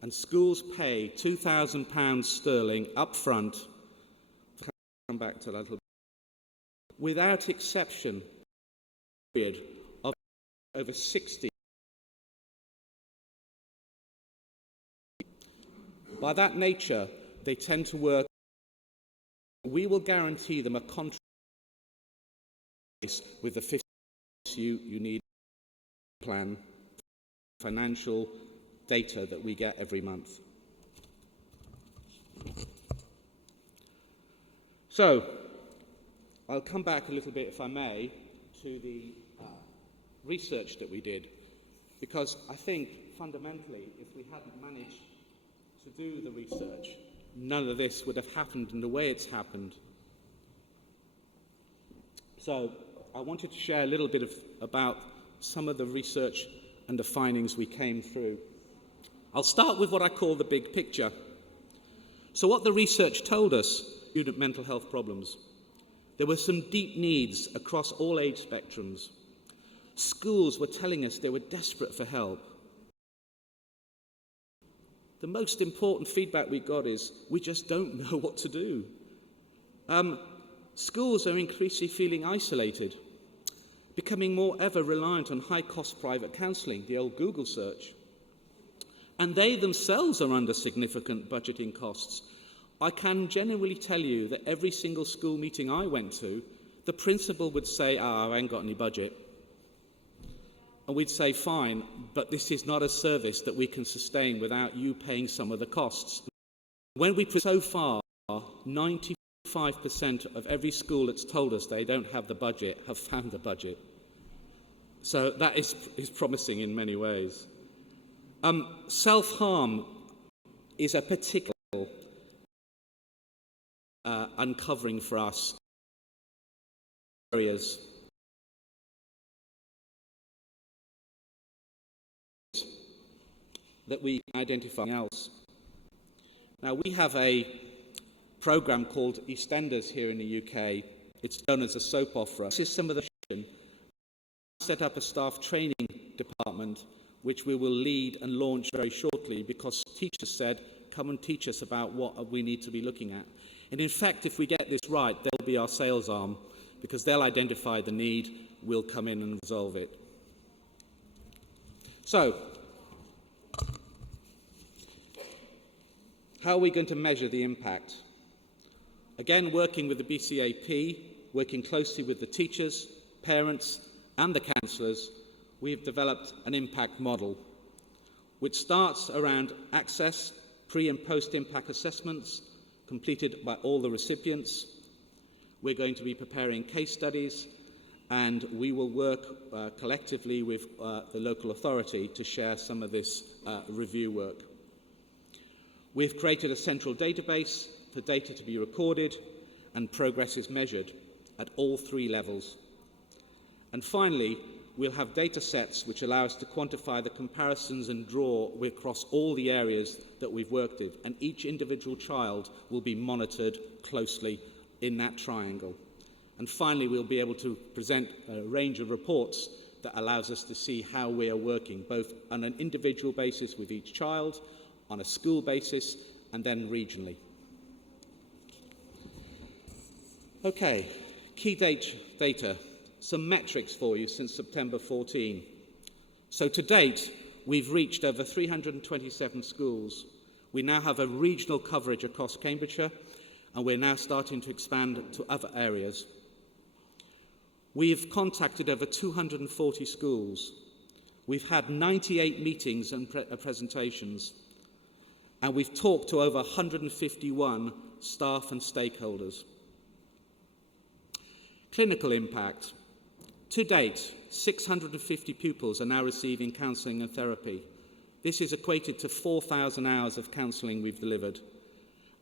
And schools pay £2,000 sterling up front, come back to that a little bit, without exception, period of over 60. By that nature, they tend to work. We will guarantee them a contract with the 50 you need plan, financial data that we get every month. So, I'll come back a little bit, if I may, to the research that we did, because I think fundamentally, if we hadn't managed to do the research, none of this would have happened in the way it's happened. So I wanted to share a little bit about some of the research and the findings we came through. I'll start with what I call the big picture. So what the research told us, student mental health problems. There were some deep needs across all age spectrums. Schools were telling us they were desperate for help. The most important feedback we got is, we just don't know what to do. Schools are increasingly feeling isolated, becoming more ever reliant on high-cost private counselling, the old Google search. And they themselves are under significant budgeting costs. I can genuinely tell you that every single school meeting I went to, the principal would say, I ain't got any budget. And we'd say, fine, but this is not a service that we can sustain without you paying some of the costs. When we so far, 95% of every school that's told us they don't have the budget have found the budget. So that is promising in many ways. Self-harm is a particular uncovering for us areas that we identify else. Now, we have a programme called EastEnders here in the UK. It's known as a soap opera. This is some of the set up a staff training department which we will lead and launch very shortly, because teachers said, come and teach us about what we need to be looking at. And in fact, if we get this right, they'll be our sales arm, because they'll identify the need, we'll come in and resolve it. So, how are we going to measure the impact? Again, working with the BCAP, working closely with the teachers, parents, and the counsellors, we have developed an impact model, which starts around access, pre- and post-impact assessments, completed by all the recipients. We're going to be preparing case studies, and we will work collectively with the local authority to share some of this review work. We've created a central database for data to be recorded and progress is measured at all 3 levels. And finally, we'll have data sets which allow us to quantify the comparisons and draw across all the areas that we've worked with, and each individual child will be monitored closely in that triangle. And finally, we'll be able to present a range of reports that allows us to see how we are working, both on an individual basis with each child, on a school basis, and then regionally. Okay, key data. Some metrics for you since September 14. So to date, we've reached over 327 schools. We now have a regional coverage across Cambridgeshire, and we're now starting to expand to other areas. We've contacted over 240 schools. We've had 98 meetings and presentations, and we've talked to over 151 staff and stakeholders. Clinical impact. To date, 650 pupils are now receiving counselling and therapy. This is equated to 4,000 hours of counselling we've delivered.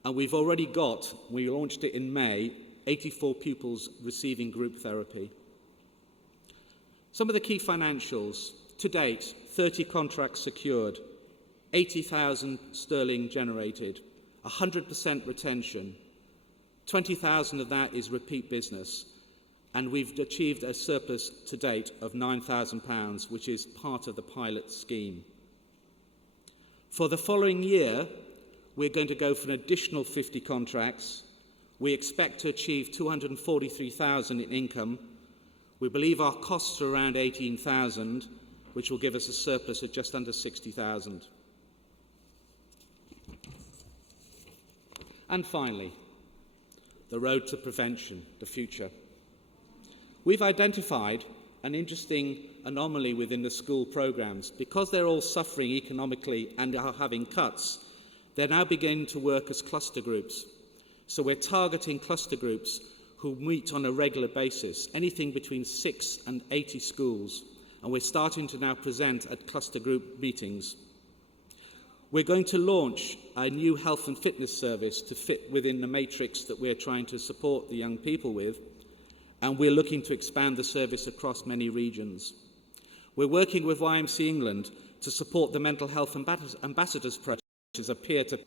And we've already got, we launched it in May, 84 pupils receiving group therapy. Some of the key financials. To date, 30 contracts secured, 80,000 sterling generated, 100% retention. 20,000 of that is repeat business. And we've achieved a surplus to date of £9,000, which is part of the pilot scheme. For the following year, we're going to go for an additional 50 contracts. We expect to achieve 243,000 in income. We believe our costs are around 18,000, which will give us a surplus of just under 60,000. And finally, the road to prevention, the future. We've identified an interesting anomaly within the school programmes. Because they're all suffering economically and are having cuts, they're now beginning to work as cluster groups. So we're targeting cluster groups who meet on a regular basis, anything between 6 and 80 schools, and we're starting to now present at cluster group meetings. We're going to launch a new health and fitness service to fit within the matrix that we're trying to support the young people with, and we're looking to expand the service across many regions. We're working with YMCA England to support the Mental Health Ambassadors Project as a peer-to-peer.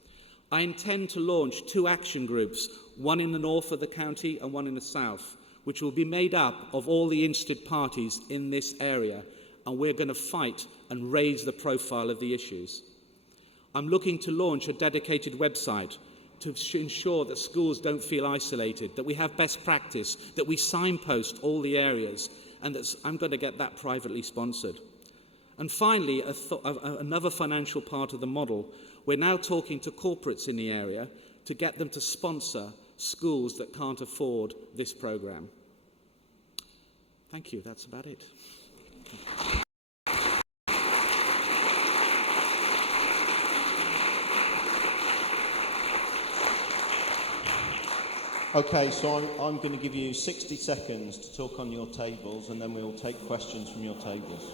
I intend to launch 2 action groups, one in the north of the county and one in the south, which will be made up of all the interested parties in this area, and we're going to fight and raise the profile of the issues. I'm looking to launch a dedicated website to ensure that schools don't feel isolated, that we have best practice, that we signpost all the areas, and that I'm going to get that privately sponsored. And finally, another financial part of the model, we're now talking to corporates in the area to get them to sponsor schools that can't afford this programme. Thank you, that's about it. Okay, so I'm going to give you 60 seconds to talk on your tables, and then we'll take questions from your tables.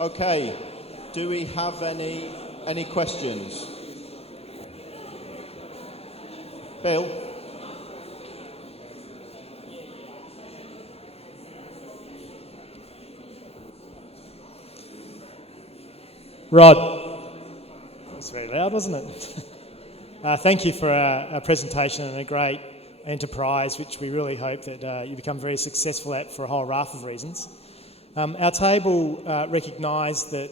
Okay, do we have any questions? Bill? Rod. That's very loud, wasn't it? Thank you for a presentation and a great enterprise, which we really hope that you become very successful at for a whole raft of reasons. Our table recognised that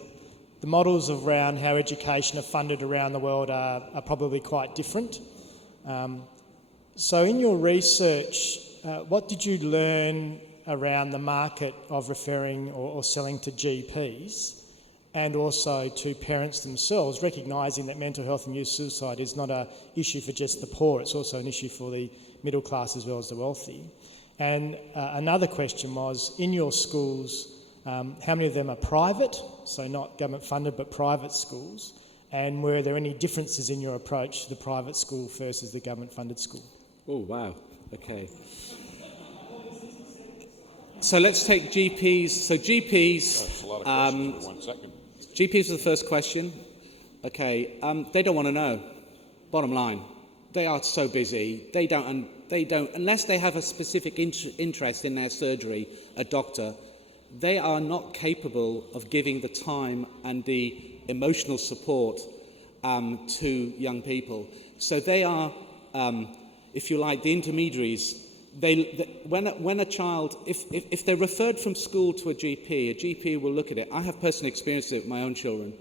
the models around how education are funded around the world are probably quite different. So in your research, what did you learn around the market of referring or selling to GPs and also to parents themselves, recognising that mental health and youth suicide is not an issue for just the poor, it's also an issue for the middle class as well as the wealthy? And another question was, in your schools, how many of them are private, so not government funded but private schools, and were there any differences in your approach to the private school versus the government funded school? Oh, wow, okay. So let's take GPs. So GPs... That's a lot of questions for 1 second. GPs are the first question. Okay, they don't want to know. Bottom line, they are so busy. They don't, unless they have a specific interest in their surgery, a doctor, they are not capable of giving the time and the emotional support to young people. So they are, if you like, the intermediaries. When a child, if they're referred from school to a GP will look at it. I have personal experience with my own children.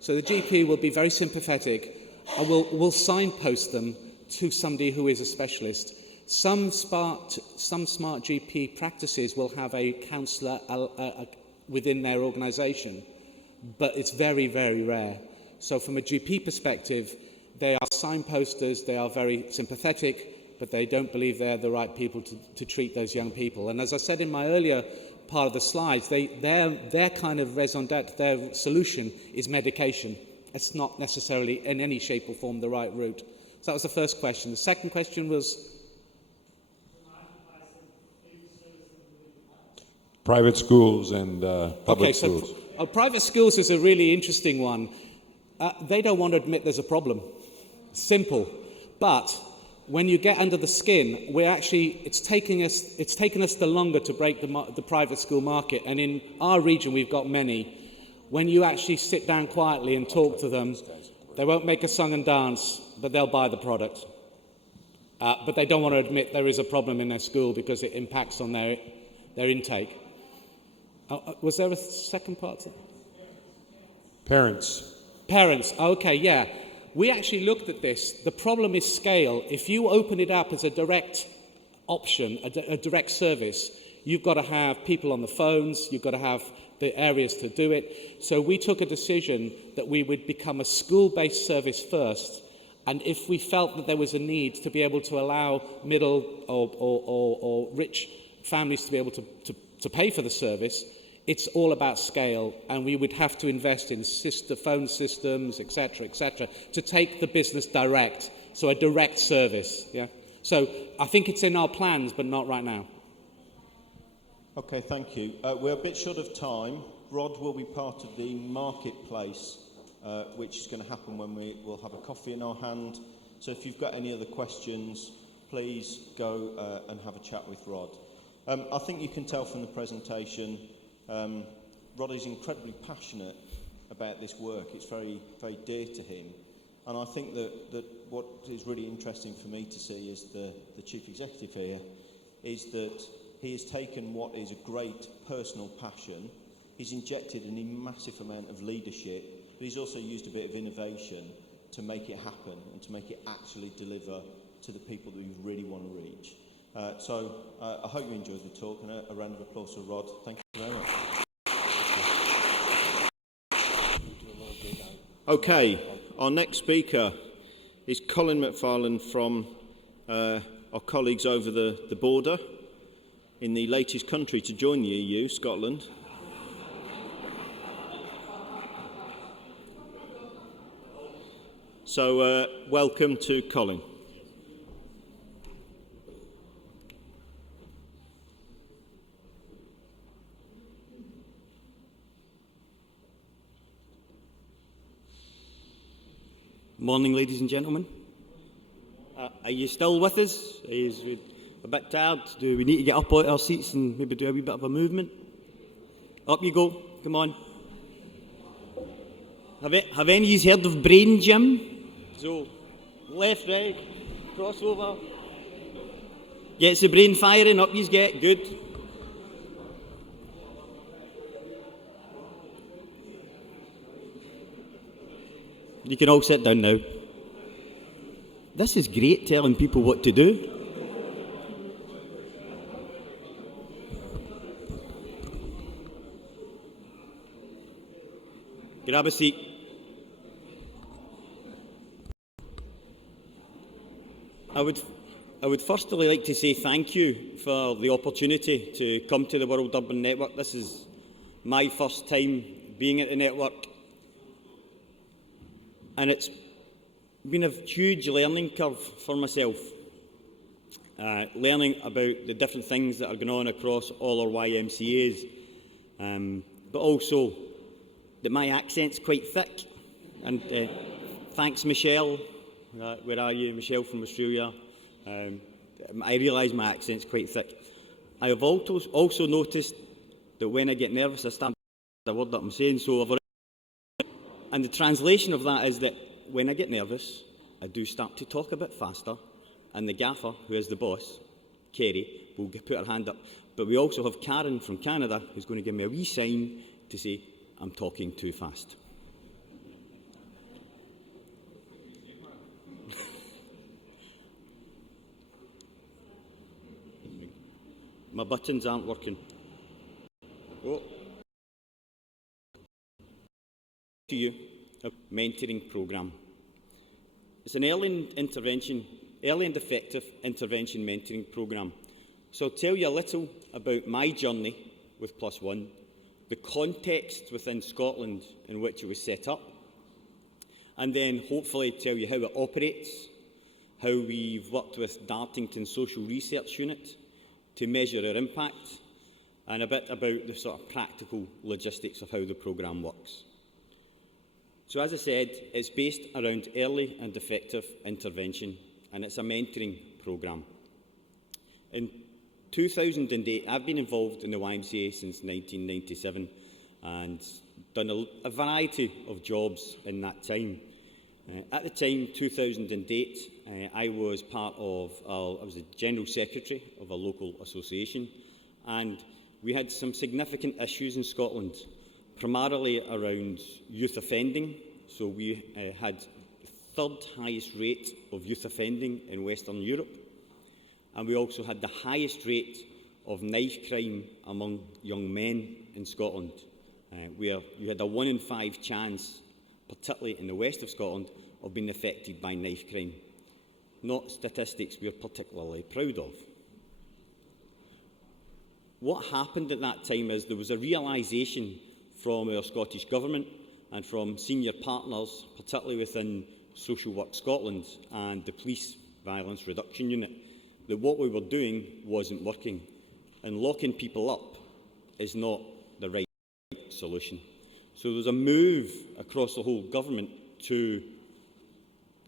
So the GP will be very sympathetic and will signpost them to somebody who is a specialist. Some smart GP practices will have a counsellor within their organisation, but it's very, very rare. So from a GP perspective, they are signposters, they are very sympathetic, but they don't believe they're the right people to treat those young people. And as I said in my earlier part of the slides, their kind of raison d'etre, their solution is medication. It's not necessarily in any shape or form the right route. So that was the first question. The second question was... Private schools and public schools. Private schools is a really interesting one. They don't want to admit there's a problem. Simple. But when you get under the skin, it's taken us the longer to break the private school market. And in our region, we've got many. when you actually sit down quietly and talk to them, they won't make a song and dance, but they'll buy the product. But they don't want to admit there is a problem in their school because it impacts on their intake. Was there a second part to that? Parents. Parents, okay, yeah. We actually looked at this. The problem is scale. If you open it up as a direct option, a direct service, you've got to have people on the phones, you've got to have the areas to do it. So we took a decision that we would become a school-based service first, and if we felt that there was a need to be able to allow middle or rich families to be able to pay for the service, it's all about scale, and we would have to invest in phone systems, etc., to take the business direct, so a direct service. Yeah. So I think it's in our plans, but not right now. Okay, thank you. We're a bit short of time. Rod will be part of the marketplace, which is going to happen when we'll have a coffee in our hand. So if you've got any other questions, please go and have a chat with Rod. I think you can tell from the presentation, Rod is incredibly passionate about this work. It's very, very dear to him. And I think that what is really interesting for me to see as the Chief Executive here is that he has taken what is a great personal passion, he's injected a massive amount of leadership, but he's also used a bit of innovation to make it happen and to make it actually deliver to the people that we really want to reach. So I hope you enjoyed the talk, and a round of applause for Rod. Thank you very much. Okay, our next speaker is Colin McFarlane from our colleagues over the border in the latest country to join the EU, Scotland. So welcome to Colin. Morning, ladies and gentlemen. Are you still with us? Are you a bit tired? Do we need to get up out of our seats and maybe do a wee bit of a movement? Up you go. Come on. Have any of you heard of brain gym? So, left, right, crossover. Gets the brain firing, up you get. Good. You can all sit down now. This is great, telling people what to do. Grab a seat. I would firstly like to say thank you for the opportunity to come to the World Urban Network. This is my first time being at the network, and it's been a huge learning curve for myself, learning about the different things that are going on across all our YMCAs, but also that my accent's quite thick, and thanks Michelle, where are you, Michelle from Australia, I realise my accent's quite thick. I have also noticed that when I get nervous I stand the word that I'm saying, and the translation of that is that when I get nervous, I do start to talk a bit faster, and the gaffer, who is the boss, Kerry, will put her hand up. But we also have Karen from Canada, who's going to give me a wee sign to say I'm talking too fast. My buttons aren't working. Oh. To you, a mentoring programme. It's an early and effective intervention mentoring programme. So I'll tell you a little about my journey with Plus One, the context within Scotland in which it was set up, and then hopefully tell you how it operates, how we've worked with Dartington Social Research Unit to measure our impact, and a bit about the sort of practical logistics of how the programme works. So as I said, it's based around early and effective intervention, and it's a mentoring programme. In 2008, I've been involved in the YMCA since 1997, and done a variety of jobs in that time. At the time, 2008, I was I was the General Secretary of a local association, and we had some significant issues in Scotland, primarily around youth offending. So we had the third highest rate of youth offending in Western Europe, and we also had the highest rate of knife crime among young men in Scotland, where you had a 1 in 5 chance, particularly in the west of Scotland, of being affected by knife crime. Not statistics we are particularly proud of. What happened at that time is there was a realisation from our Scottish Government and from senior partners, particularly within Social Work Scotland and the Police Violence Reduction Unit, that what we were doing wasn't working, and locking people up is not the right solution. So there was a move across the whole government to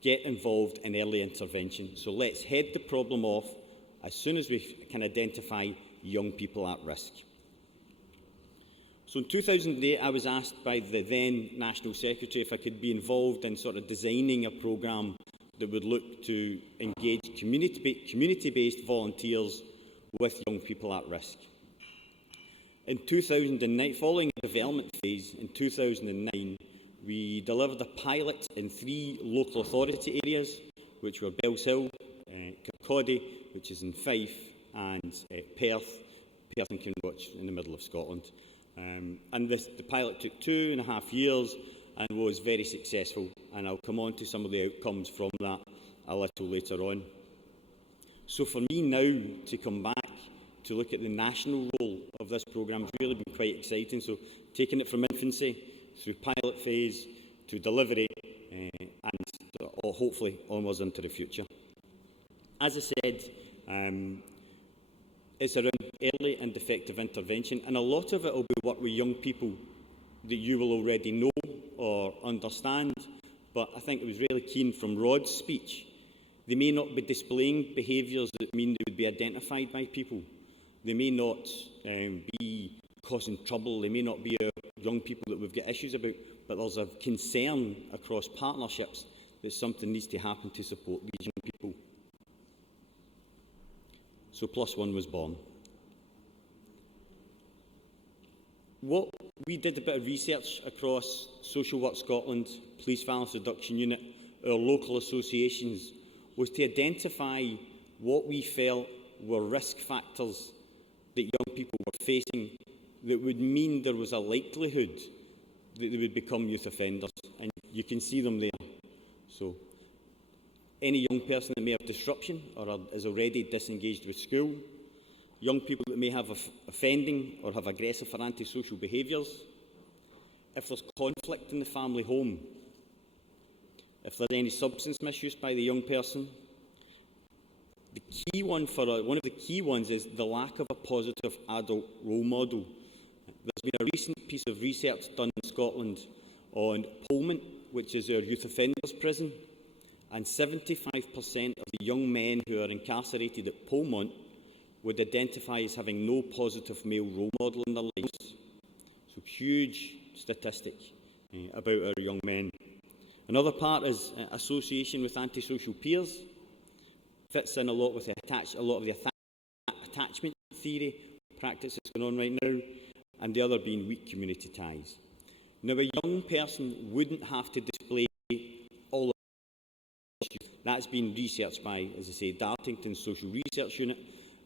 get involved in early intervention. So let's head the problem off as soon as we can identify young people at risk. So in 2008, I was asked by the then National Secretary if I could be involved in sort of designing a programme that would look to engage community-based volunteers with young people at risk. In 2009, following a development phase in 2009, we delivered a pilot in 3 local authority areas, which were Bellshill, Kirkcaldy, which is in Fife, and Perth and Kinwatch in the middle of Scotland. And the pilot took 2.5 years and was very successful, and I'll come on to some of the outcomes from that a little later on. So for me now to come back to look at the national role of this programme has really been quite exciting. So taking it from infancy through pilot phase to delivery and hopefully onwards into the future. As I said, it's around early and effective intervention, and a lot of it will be work with young people that you will already know or understand, but I think it was really keen from Rod's speech. They may not be displaying behaviours that mean they would be identified by people. They may not be causing trouble. They may not be young people that we've got issues about, but there's a concern across partnerships that something needs to happen to support these young people. So +1 was born. What we did a bit of research across Social Work Scotland, Police Violence Reduction Unit, our local associations, was to identify what we felt were risk factors that young people were facing that would mean there was a likelihood that they would become youth offenders. And you can see them there. So any young person that may have disruption or is already disengaged with school, young people that may have offending or have aggressive or antisocial behaviours, if there's conflict in the family home, if there's any substance misuse by the young person. The key one one of the key ones is the lack of a positive adult role model. There's been a recent piece of research done in Scotland on Polmont, which is our youth offenders prison, and 75% of the young men who are incarcerated at Polmont would identify as having no positive male role model in their lives. So huge statistic about our young men. Another part is association with antisocial peers. Fits in a lot with a lot of the attachment theory practice that's going on right now, and the other being weak community ties. Now, a young person wouldn't have to display all of this. That's been researched by, as I say, Dartington's Social Research Unit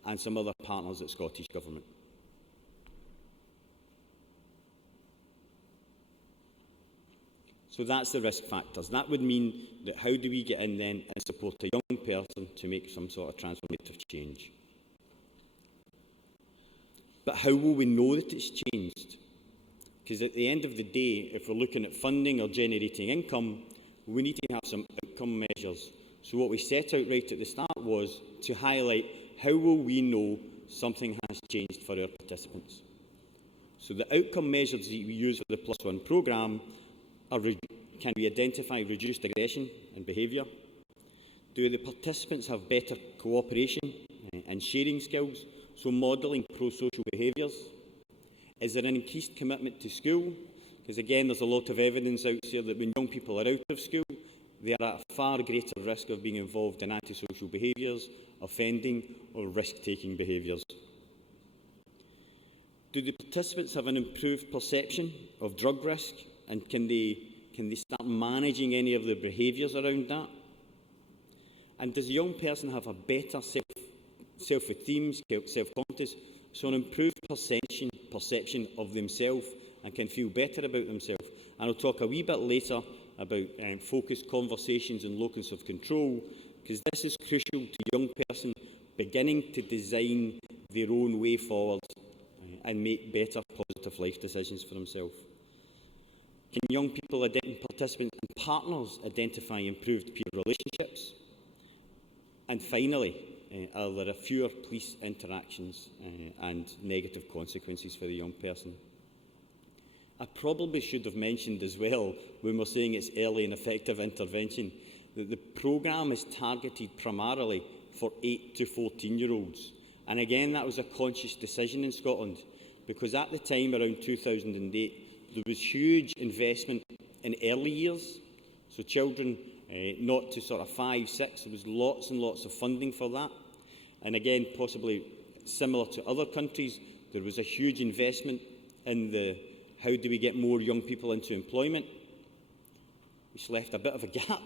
and some other partners at Scottish Government. So that's the risk factors. That would mean that how do we get in then and support a young person to make some sort of transformative change? But how will we know that it's changed? Because at the end of the day, if we're looking at funding or generating income, we need to have some outcome measures. So what we set out right at the start was to highlight how will we know something has changed for our participants. So the outcome measures that we use for the +1 programme are, can we identify reduced aggression and behaviour? Do the participants have better cooperation and sharing skills, so modelling pro-social behaviours? Is there an increased commitment to school? Because again, there's a lot of evidence out there that when young people are out of school, they are at a far greater risk of being involved in antisocial behaviours, offending or risk-taking behaviours. Do the participants have an improved perception of drug risk, and can they start managing any of the behaviours around that? And does a young person have a better self-esteem, self-confidence, so an improved perception of themselves and can feel better about themselves? And I'll talk a wee bit later about focused conversations and locus of control, because this is crucial to a young person beginning to design their own way forward and make better positive life decisions for themselves. Can young people, participants and partners identify improved peer relationships? And finally, are there fewer police interactions and negative consequences for the young person? I probably should have mentioned as well, when we're saying it's early and effective intervention, that the programme is targeted primarily for 8 to 14-year-olds. And again, that was a conscious decision in Scotland, because at the time, around 2008, there was huge investment in early years. So children not to sort of 5, 6, there was lots and lots of funding for that. And again, possibly similar to other countries, there was a huge investment in the how do we get more young people into employment, which left a bit of a gap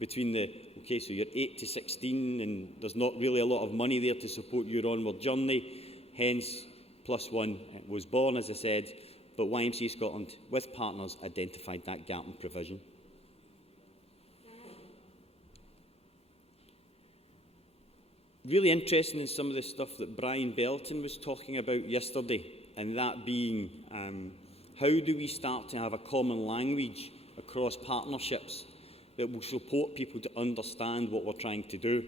between the, okay, so you're 8 to 16 and there's not really a lot of money there to support your onward journey. Hence, +1 was born, as I said, but YMCA Scotland, with partners, identified that gap in provision. Really interesting in some of the stuff that Brian Belton was talking about yesterday, and that being how do we start to have a common language across partnerships that will support people to understand what we're trying to do.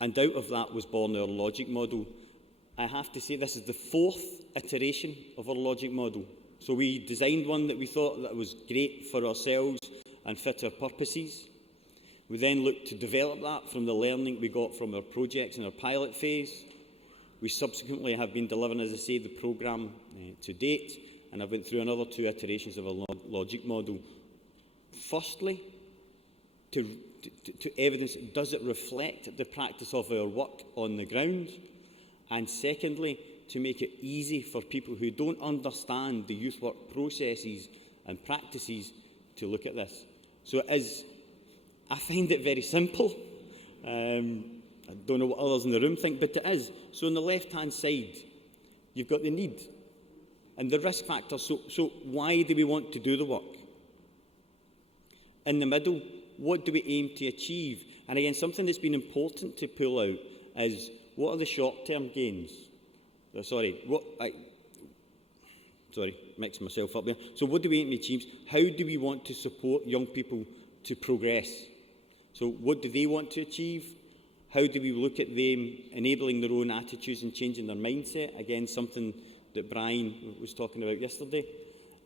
And out of that was born our logic model. I have to say this is the 4th iteration of our logic model. So we designed one that we thought that was great for ourselves and fit our purposes. We then looked to develop that from the learning we got from our projects in our pilot phase. We subsequently have been delivering, as I say, the programme to date, and I've went through another 2 iterations of our logic model. Firstly, to evidence, does it reflect the practice of our work on the ground? And secondly, to make it easy for people who don't understand the youth work processes and practices to look at this. So it is, I find it very simple. I don't know what others in the room think, but it is. So on the left-hand side, you've got the need and the risk factors. So why do we want to do the work? In the middle, what do we aim to achieve? And again, something that's been important to pull out is, what are the short-term gains? Mixing myself up there. So what do we aim to achieve? How do we want to support young people to progress? So what do they want to achieve? How do we look at them enabling their own attitudes and changing their mindset? Again, something that Brian was talking about yesterday.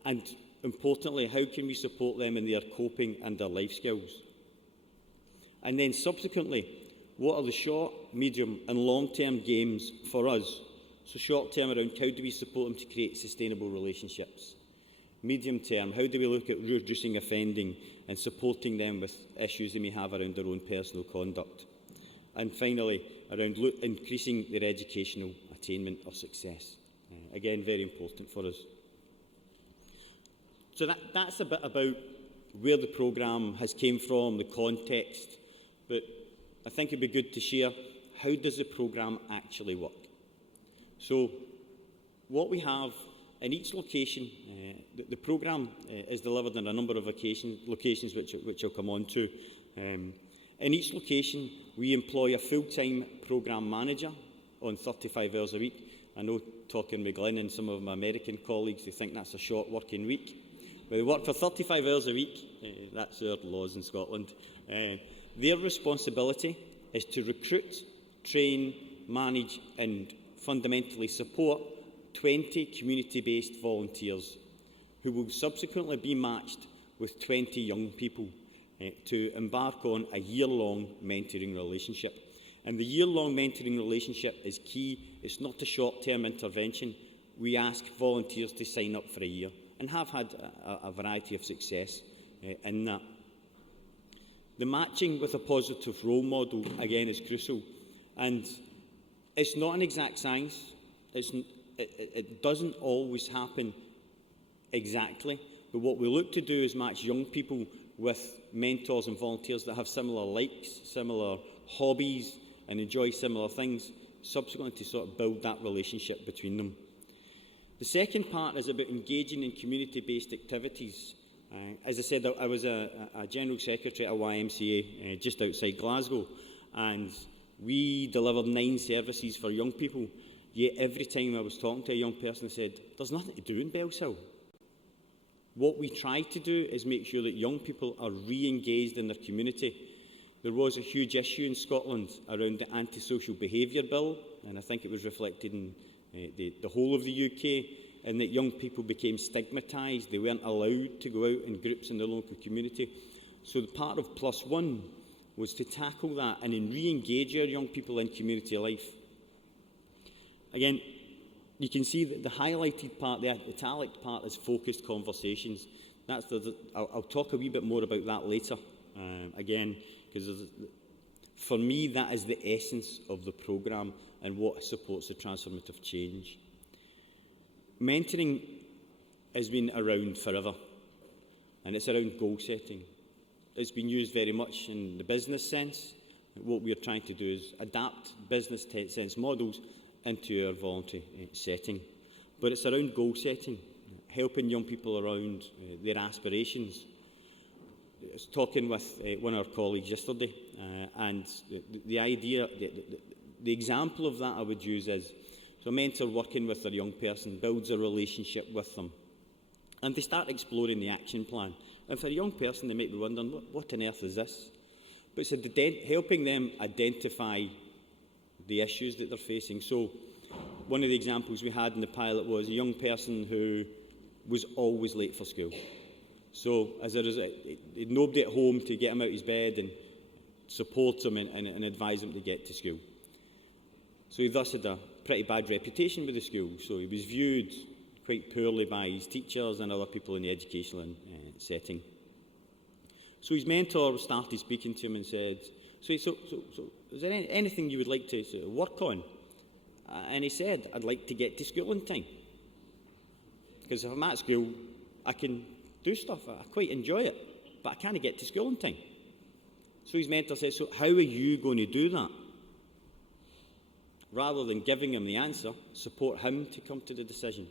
And importantly, how can we support them in their coping and their life skills? And then subsequently, what are the short, medium and long-term gains for us? So short-term around how do we support them to create sustainable relationships? Medium-term, how do we look at reducing offending and supporting them with issues they may have around their own personal conduct? And finally, around increasing their educational attainment or success. Again, very important for us. So that's a bit about where the programme has came from, the context, but I think it'd be good to share, how does the programme actually work? So what we have in each location, the programme is delivered in a number of locations which I'll come on to. In each location, we employ a full-time programme manager on 35 hours a week. I know, talking with Glenn and some of my American colleagues, they think that's a short working week. But they work for 35 hours a week. That's our laws in Scotland. Their responsibility is to recruit, train, manage and fundamentally support 20 community-based volunteers who will subsequently be matched with 20 young people to embark on a year-long mentoring relationship. And the year-long mentoring relationship is key. It's not a short-term intervention. We ask volunteers to sign up for a year and have had a variety of success in that. The matching with a positive role model, again, is crucial. And it's not an exact science. It doesn't always happen exactly. But what we look to do is match young people with mentors and volunteers that have similar likes, similar hobbies, and enjoy similar things, subsequently to sort of build that relationship between them. The second part is about engaging in community-based activities. As I said, I was a General Secretary at YMCA just outside Glasgow, and we delivered 9 services for young people, yet every time I was talking to a young person, I said, there's nothing to do in Bellshill. What we try to do is make sure that young people are re-engaged in their community. There was a huge issue in Scotland around the antisocial behaviour bill, and I think it was reflected in the whole of the UK, and that young people became stigmatised. They weren't allowed to go out in groups in the local community. So the part of Plus One was to tackle that and then re-engage our young people in community life. Again, you can see that the highlighted part, the italic part, is focused conversations. I'll talk a wee bit more about that later, again, because for me, that is the essence of the programme and what supports the transformative change. Mentoring has been around forever, and it's around goal setting. It's been used very much in the business sense. What we're trying to do is adapt business sense models into our voluntary setting. But it's around goal setting, helping young people around their aspirations. I was talking with one of our colleagues yesterday, and the idea, the example of that I would use is, so a mentor working with a young person builds a relationship with them, and they start exploring the action plan. And for a young person, they might be wondering, what on earth is this? But it's helping them identify the issues that they're facing. So one of the examples we had in the pilot was a young person who was always late for school. So as a result, he had nobody at home to get him out of his bed and support him and advise him to get to school. So he thus had a pretty bad reputation with the school. So he was viewed quite poorly by his teachers and other people in the educational setting. So his mentor started speaking to him and said, so is there anything you would like to work on? And he said, I'd like to get to school in time. Because if I'm at school, I can do stuff. I quite enjoy it, but I can't get to school in time. So his mentor said, so how are you going to do that? Rather than giving him the answer, support him to come to the decision.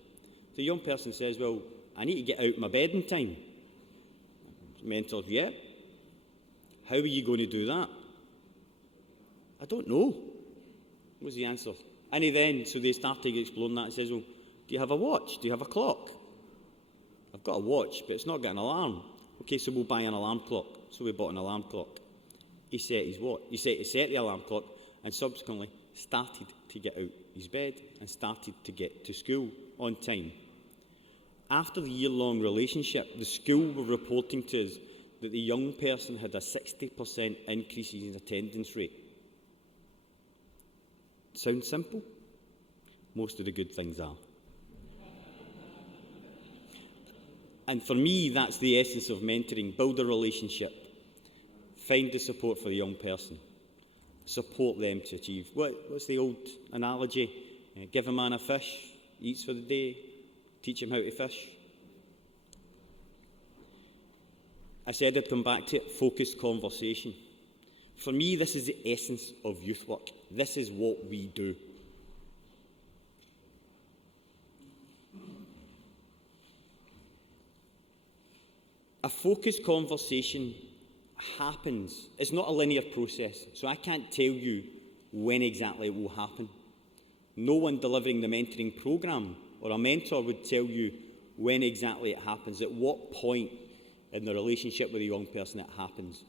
The young person says, well, I need to get out of my bed in time. His mentor, yeah. How are you going to do that? I don't know, was the answer. And so they started exploring that and says, well, do you have a watch? Do you have a clock? I've got a watch, but it's not got an alarm. Okay, so we'll buy an alarm clock. So we bought an alarm clock. He set his watch. He set the alarm clock and subsequently started to get out his bed and started to get to school on time. After the year-long relationship, the school were reporting to us that the young person had a 60% increase in attendance rate. Sounds simple? Most of the good things are. And for me, that's the essence of mentoring. Build a relationship. Find the support for the young person. Support them to achieve. What's the old analogy? Give a man a fish, he eats for the day. Teach him how to fish. I said I'd come back to it, focused conversation. For me, this is the essence of youth work. This is what we do. A focused conversation happens. It's not a linear process, so I can't tell you when exactly it will happen. No one delivering the mentoring programme or a mentor would tell you when exactly it happens, at what point in the relationship with a young person it happens.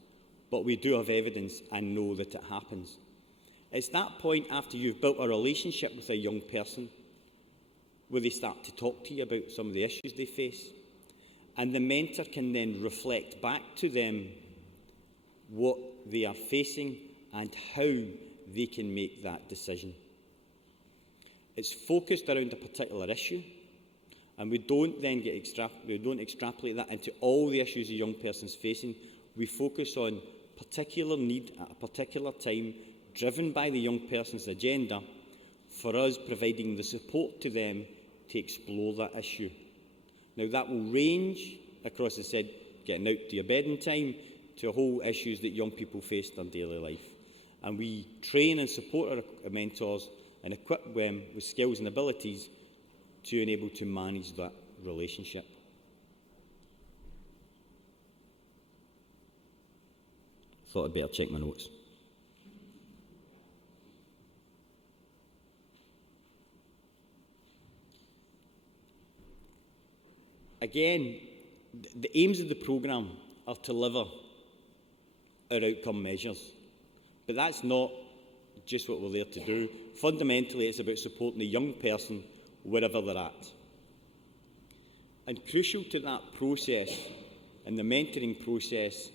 But we do have evidence and know that it happens. It's that point after you've built a relationship with a young person where they start to talk to you about some of the issues they face. And the mentor can then reflect back to them what they are facing and how they can make that decision. It's focused around a particular issue, and we don't then extrapolate that into all the issues a young person's facing. We focus on particular need at a particular time, driven by the young person's agenda, for us providing the support to them to explore that issue. Now, that will range across, as I said, getting out to your bedding time, to whole issues that young people face in their daily life. And we train and support our mentors and equip them with skills and abilities to enable to manage that relationship. Thought I'd better check my notes. Again, the aims of the programme are to deliver our outcome measures. But that's not just what we're there to do. Fundamentally, it's about supporting the young person wherever they're at. And crucial to that process and the mentoring process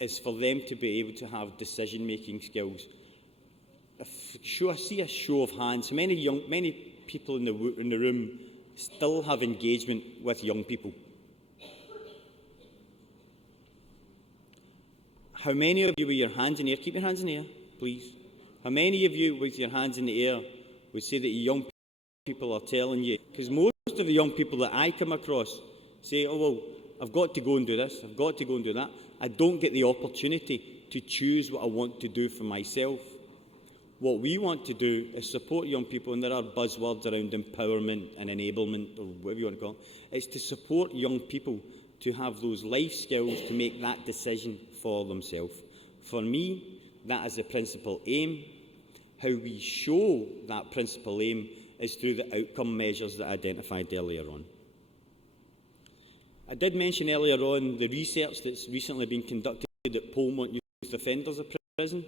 is for them to be able to have decision-making skills. I see a show of hands. Many people in the room still have engagement with young people. How many of you with your hands in the air, keep your hands in the air, please. How many of you with your hands in the air would say that young people are telling you? Because most of the young people that I come across say, oh, well, I've got to go and do this, I've got to go and do that. I don't get the opportunity to choose what I want to do for myself. What we want to do is support young people, and there are buzzwords around empowerment and enablement, or whatever you want to call it. It's to support young people to have those life skills to make that decision for themselves. For me, that is the principal aim. How we show that principal aim is through the outcome measures that I identified earlier on. I did mention earlier on the research that's recently been conducted at Polmont Youth Offenders of Prison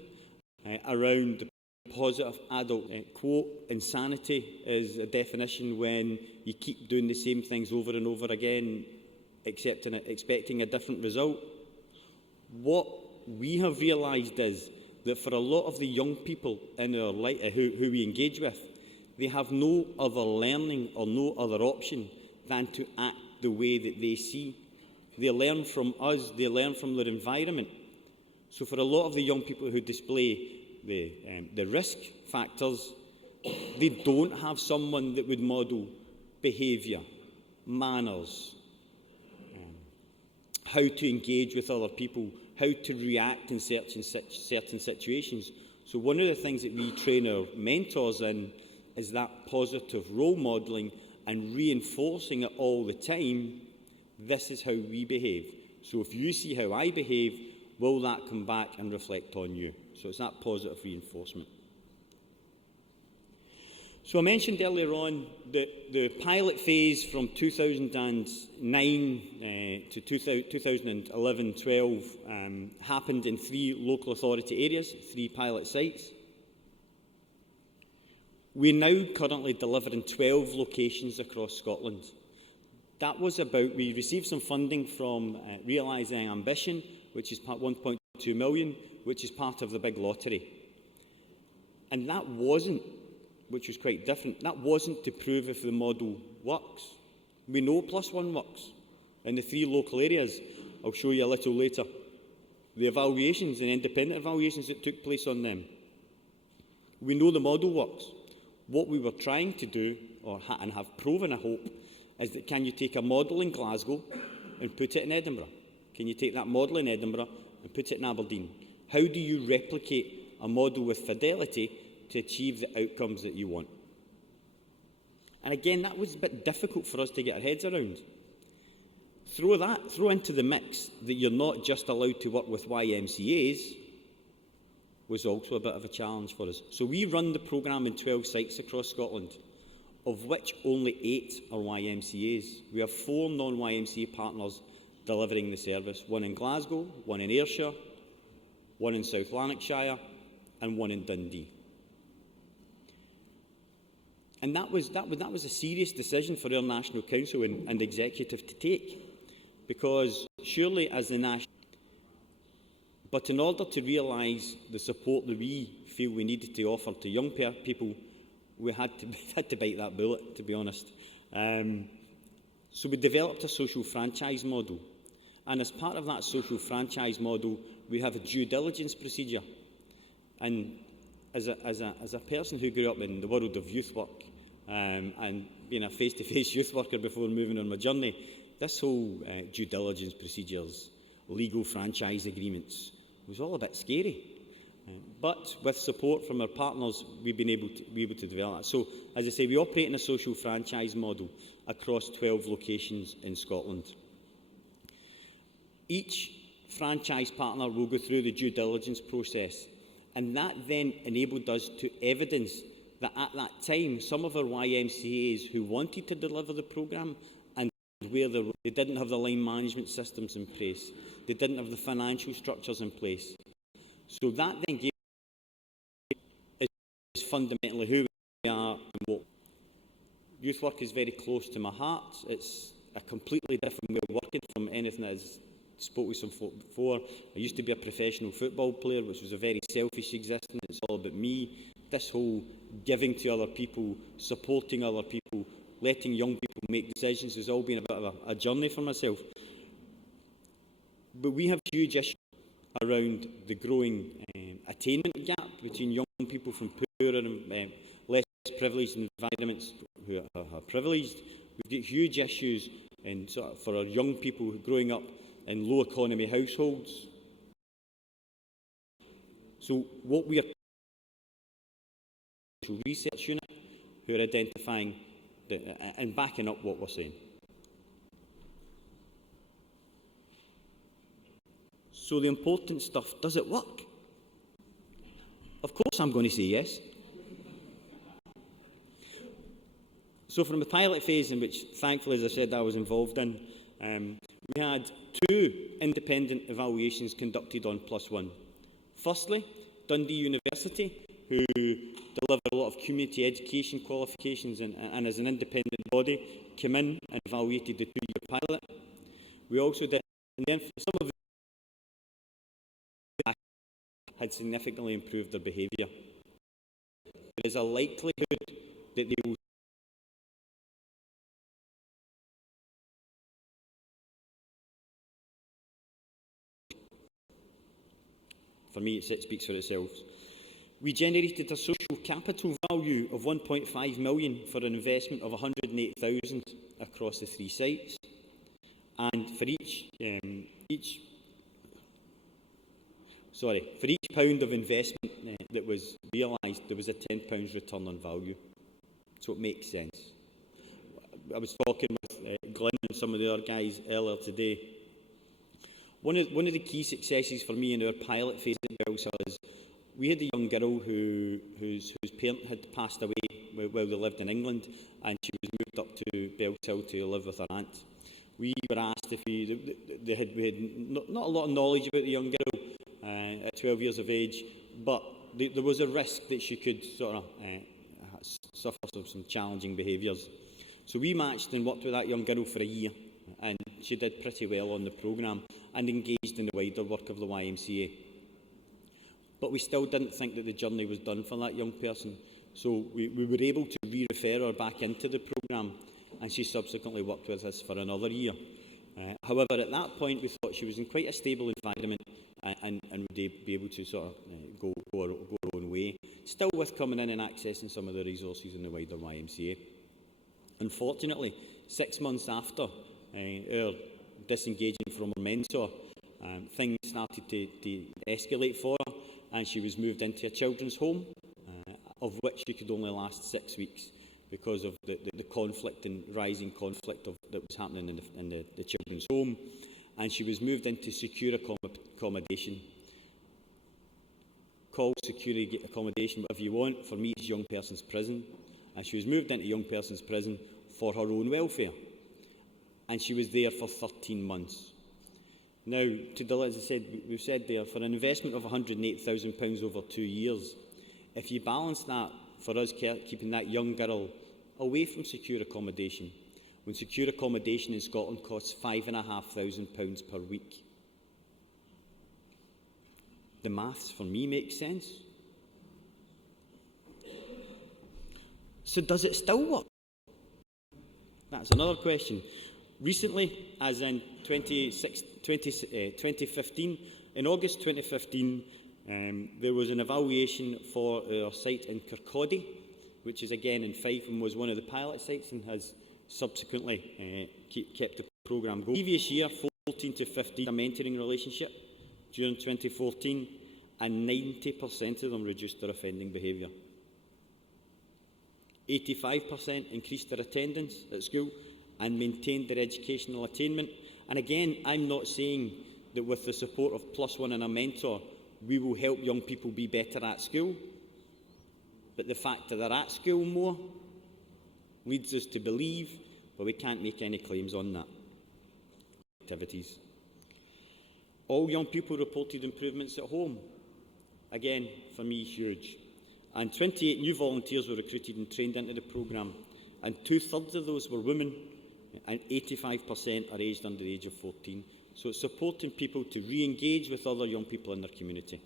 around the positive adult quote, insanity is a definition when you keep doing the same things over and over again, expecting a different result. What we have realised is that for a lot of the young people in our life who we engage with, they have no other learning or no other option than to act the way that they see. They learn from us, they learn from their environment. So for a lot of the young people who display the risk factors, they don't have someone that would model behaviour, manners, how to engage with other people, how to react in certain situations. So one of the things that we train our mentors in is that positive role modelling and reinforcing it all the time. This is how we behave. So if you see how I behave, will that come back and reflect on you? So it's that positive reinforcement. So I mentioned earlier on that the pilot phase from 2009 to 2011-12 happened in 3 local authority areas, 3 pilot sites. We're now currently delivering 12 locations across Scotland. That was about, we received some funding from Realising Ambition, which is part 1.2 million, which is part of the big lottery. And that wasn't, which was quite different, that wasn't to prove if the model works. We know +1 works in the 3 local areas. I'll show you a little later. The evaluations and independent evaluations that took place on them. We know the model works. What we were trying to do, and have proven, I hope, is that can you take a model in Glasgow and put it in Edinburgh? Can you take that model in Edinburgh and put it in Aberdeen? How do you replicate a model with fidelity to achieve the outcomes that you want? And again, that was a bit difficult for us to get our heads around. Throw into the mix that you're not just allowed to work with YMCAs was also a bit of a challenge for us. So we run the programme in 12 sites across Scotland, of which only 8 are YMCAs. We have 4 non-YMCA partners delivering the service, 1 in Glasgow, 1 in Ayrshire, 1 in South Lanarkshire, and 1 in Dundee. And that was a serious decision for our National Council and Executive to take, because surely as the national, But in order to realise the support that we feel we needed to offer to young people, we had to bite that bullet, to be honest. So we developed a social franchise model. And as part of that social franchise model, we have a due diligence procedure. And as a person who grew up in the world of youth work and being a face-to-face youth worker before moving on my journey, this whole due diligence procedures, legal franchise agreements, was all a bit scary. But with support from our partners, we've been able to develop that. So, as I say, we operate in a social franchise model across 12 locations in Scotland. Each franchise partner will go through the due diligence process, and that then enabled us to evidence that at that time, some of our YMCAs who wanted to deliver the programme and where they didn't have the line management systems in place, they didn't have the financial structures in place. So that then gave is fundamentally who we are and what. Youth work is very close to my heart. It's a completely different way of working from anything that I've spoke with some folk before. I used to be a professional football player, which was a very selfish existence. It's all about me. This whole giving to other people, supporting other people, letting young people make decisions has all been a bit of a journey for myself. But we have huge issues around the growing attainment gap between young people from poorer and less privileged environments who are privileged. We've got huge issues in, for our young people growing up in low economy households. So what we are research unit who are identifying and backing up what we're saying. So the important stuff, does it work? Of course I'm going to say yes. So from the pilot phase, in which thankfully, as I said, I was involved in, we had 2 independent evaluations conducted on +1. Firstly, Dundee University, who deliver a lot of community education qualifications and as an independent body, came in and evaluated the 2-year pilot. We also did, and then some of them had significantly improved their behaviour. There is a likelihood that they will for me, it speaks for itself. We generated a social capital value of 1.5 million for an investment of 108,000 across the 3 sites. And for each pound of investment that was realised, there was a £10 return on value. So it makes sense. I was talking with Glenn and some of the other guys earlier today. One of the key successes for me in our pilot phase at Bellshill is we had a young girl whose parent had passed away while they lived in England, and she was moved up to Bellshill to live with her aunt. We were asked if we had not a lot of knowledge about the young girl at 12 years of age, but there was a risk that she could sort of suffer some challenging behaviours. So we matched and worked with that young girl for a year, and she did pretty well on the programme and engaged in the wider work of the YMCA. But we still didn't think that the journey was done for that young person. So we were able to re-refer her back into the programme, and she subsequently worked with us for another year. However, at that point, we thought she was in quite a stable environment and would be able to sort of go her own way, still with coming in and accessing some of the resources in the wider YMCA. Unfortunately, 6 months after our disengaging from her mentor, things started to escalate for her, and she was moved into a children's home, of which she could only last 6 weeks because of the conflict and rising conflict that was happening in the children's home. And she was moved into secure accommodation. Call secure accommodation whatever you want. For me, it's young person's prison. And she was moved into young person's prison for her own welfare. And she was there for 13 months. Now, as I said, we've said there, for an investment of £108,000 over 2 years, if you balance that for us keeping that young girl away from secure accommodation, when secure accommodation in Scotland costs £5,500 per week. the maths for me makes sense. So does it still work? That's another question. Recently, as in 2015, in August 2015, there was an evaluation for our site in Kirkcaldy, which is again in Fife and was one of the pilot sites and has subsequently kept the programme going. Previous year, 14 to 15, a mentoring relationship during 2014, and 90% of them reduced their offending behaviour. 85% increased their attendance at school and maintained their educational attainment. And again, I'm not saying that with the support of +1 and a mentor, we will help young people be better at school. But the fact that they're at school more leads us to believe, but we can't make any claims on that. Activities. All young people reported improvements at home. Again, for me, huge. And 28 new volunteers were recruited and trained into the programme, and 2/3 of those were women, and 85% are aged under the age of 14. So it's supporting people to re-engage with other young people in their community.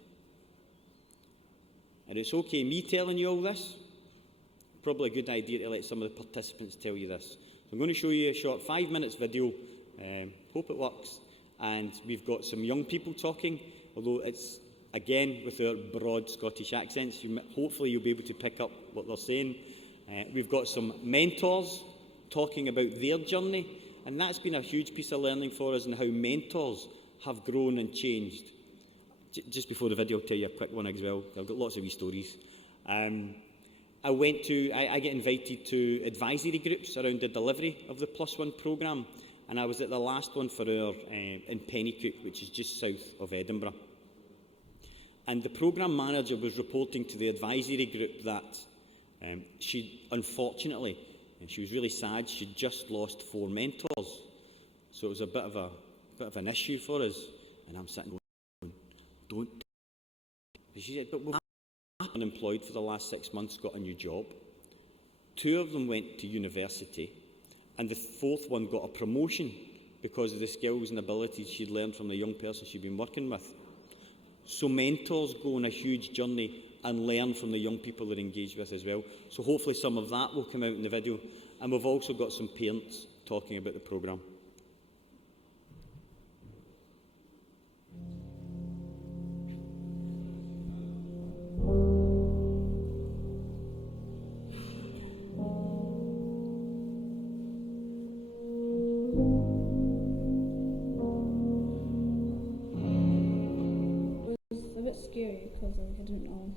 And it's okay me telling you all this. Probably a good idea to let some of the participants tell you this. So I'm going to show you a short 5 minutes video. Hope it works. And we've got some young people talking, although it's again with our broad Scottish accents. Hopefully you'll be able to pick up what they're saying. We've got some mentors talking about their journey, and that's been a huge piece of learning for us, and how mentors have grown and changed. Just before the video, I'll tell you a quick one as well. I've got lots of wee stories. I get invited to advisory groups around the delivery of the +1 programme, and I was at the last one for our in Pennycook, which is just south of Edinburgh. And the programme manager was reporting to the advisory group that she, unfortunately, and she was really sad, she'd just lost 4 mentors. So it was a bit of an issue for us. And I'm sitting going, don't. And she said, but we've been unemployed for the last 6 months, got a new job. 2 of them went to university, and the 4th one got a promotion because of the skills and abilities she'd learned from the young person she'd been working with. So mentors go on a huge journey and learn from the young people they're engaged with as well. So hopefully some of that will come out in the video. And we've also got some parents talking about the programme. Scary because I didn't know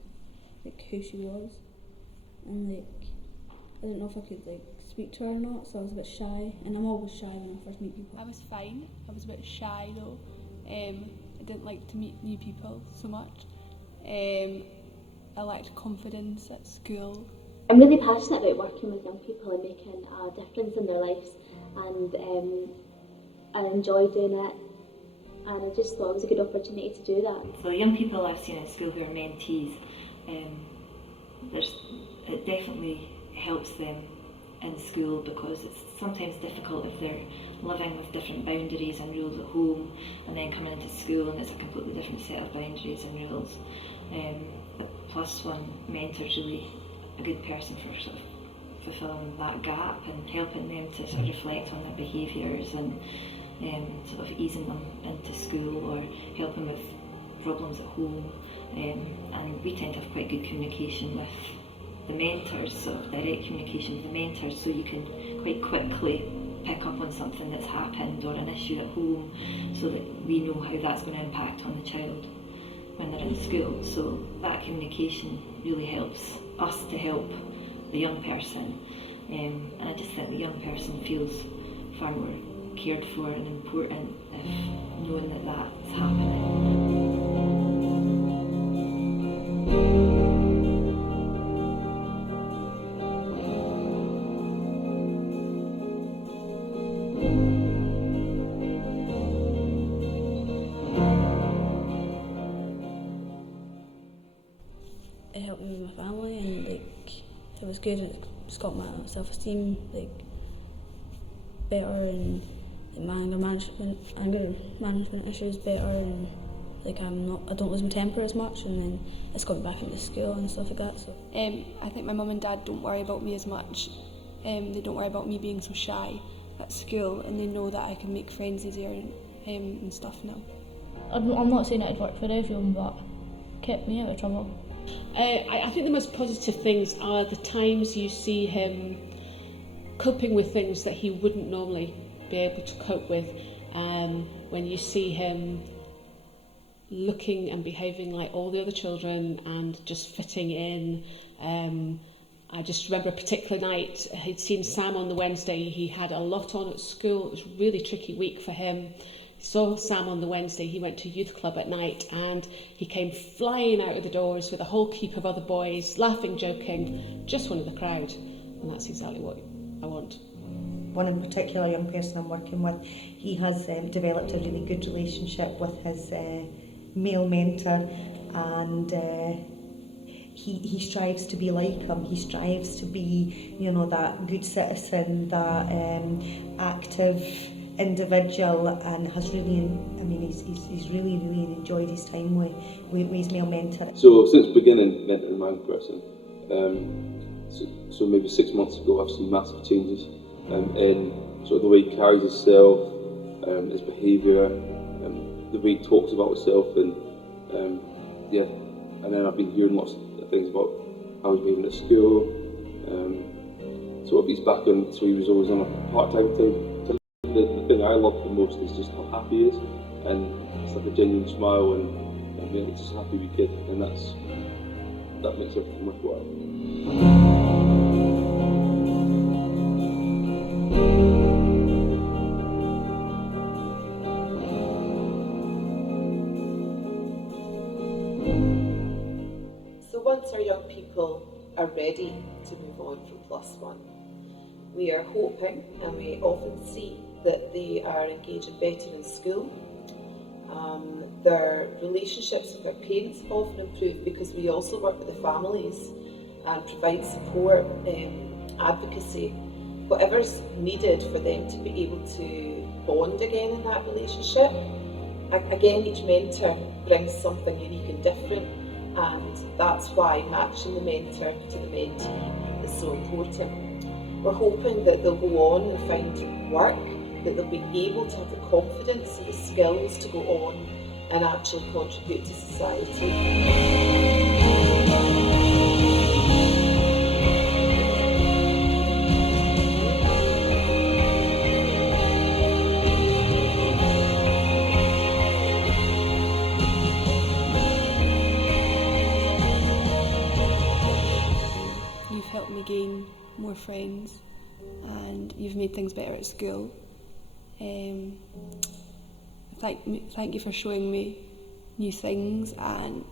who she was, and I didn't know if I could speak to her or not, so I was a bit shy, and I'm always shy when I first meet people. I was fine. I was a bit shy though. I didn't like to meet new people so much. I lacked confidence at school. I'm really passionate about working with young people and making a difference in their lives, and I enjoy doing it. And I just thought it was a good opportunity to do that. So the young people I've seen at school who are mentees, it definitely helps them in school, because it's sometimes difficult if they're living with different boundaries and rules at home and then coming into school and it's a completely different set of boundaries and rules. But +1 mentor's really a good person for sort of fulfilling that gap and helping them to sort of reflect on their behaviours and sort of easing them into school or helping with problems at home. And we tend to have quite good communication with the mentors, sort of direct communication with the mentors, so you can quite quickly pick up on something that's happened or an issue at home, so that we know how that's going to impact on the child when they're in school. So that communication really helps us to help the young person, and I just think the young person feels far more cared for and important if knowing that that's happening. It helped me with my family, and it was good. It's got my self-esteem better, and my anger management issues better, and Like I don't lose my temper as much, and then it's got me back into school and stuff like that. So I think my mum and dad don't worry about me as much. They don't worry about me being so shy at school, and they know that I can make friends easier and stuff now. I'm not saying it'd work for everyone, but kept me out of trouble. I think the most positive things are the times you see him coping with things that he wouldn't normally be able to cope with. When you see him looking and behaving like all the other children and just fitting in. I just remember a particular night, he'd seen Sam on the Wednesday, he had a lot on at school, it was a really tricky week for him. He saw Sam on the Wednesday, he went to youth club at night and he came flying out of the doors with a whole heap of other boys, laughing, joking, just one of the crowd. And that's exactly what I want. One in particular young person I'm working with, he has developed a really good relationship with his male mentor, and he strives to be like him. He strives to be, you know, that good citizen, that active individual, and has really, I mean, he's really enjoyed his time with his male mentor. So since beginning mentoring my young person, so maybe 6 months ago, I've seen massive changes in sort of the way he carries himself, his behaviour, the way he talks about himself, and and then I've been hearing lots of things about how he's behaving at school. So if he's back on, so he was always on a part-time thing. The thing I love the most is just how happy he is, and it's like a genuine smile, and it's just a happy wee kid, and that makes everything worthwhile. Once our young people are ready to move on from +1, we are hoping, and we often see, that they are engaging better in school. Their relationships with their parents often improve because we also work with the families and provide support, advocacy, whatever's needed for them to be able to bond again in that relationship. Again, each mentor brings something unique and different, and that's why matching the mentor to the mentee is so important. We're hoping that they'll go on and find work, that they'll be able to have the confidence and the skills to go on and actually contribute to society. Helped me gain more friends, and you've made things better at school. Thank you for showing me new things and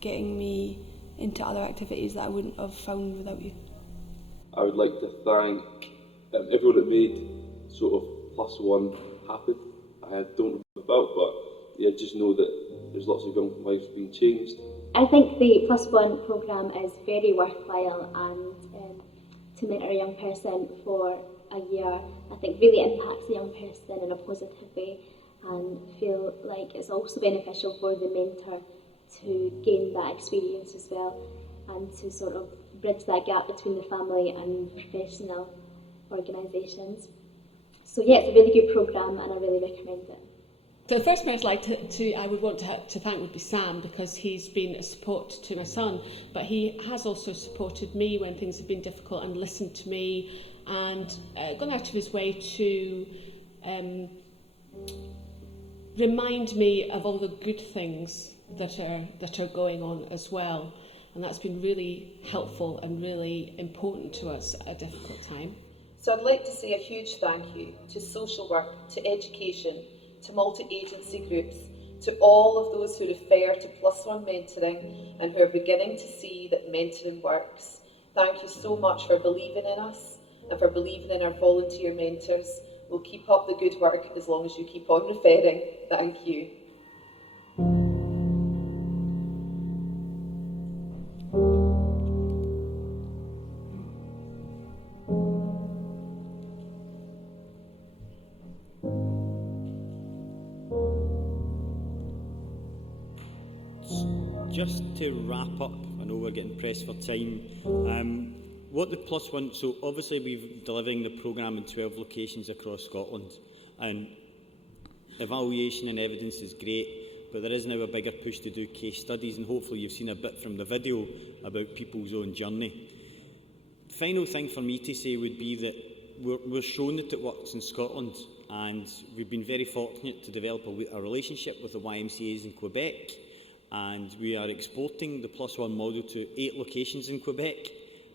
getting me into other activities that I wouldn't have found without you. I would like to thank everyone that made sort of +1 happen. I don't know about, but yeah, just know that there's lots of young lives being changed. I think the +1 programme is very worthwhile, and to mentor a young person for a year, I think really impacts the young person in a positive way, and feel like it's also beneficial for the mentor to gain that experience as well, and to sort of bridge that gap between the family and professional organisations. So yeah, it's a really good programme and I really recommend it. So the first person I would want to thank would be Sam, because he's been a support to my son, but he has also supported me when things have been difficult and listened to me and gone out of his way to remind me of all the good things that are going on as well, and that's been really helpful and really important to us at a difficult time. So I'd like to say a huge thank you to social work, to education, to multi-agency groups, to all of those who refer to +1 mentoring and who are beginning to see that mentoring works. Thank you so much for believing in us and for believing in our volunteer mentors. We'll keep up the good work as long as you keep on referring. Thank you. just to wrap up, I know we're getting pressed for time. What the Plus One, so obviously we're delivering the programme in 12 locations across Scotland, and evaluation and evidence is great, but there is now a bigger push to do case studies, and hopefully you've seen a bit from the video about people's own journey. Final thing for me to say would be that we're shown that it works in Scotland, and we've been very fortunate to develop a relationship with the YMCAs in Quebec, and we are exporting the Plus One model to 8 locations in Quebec,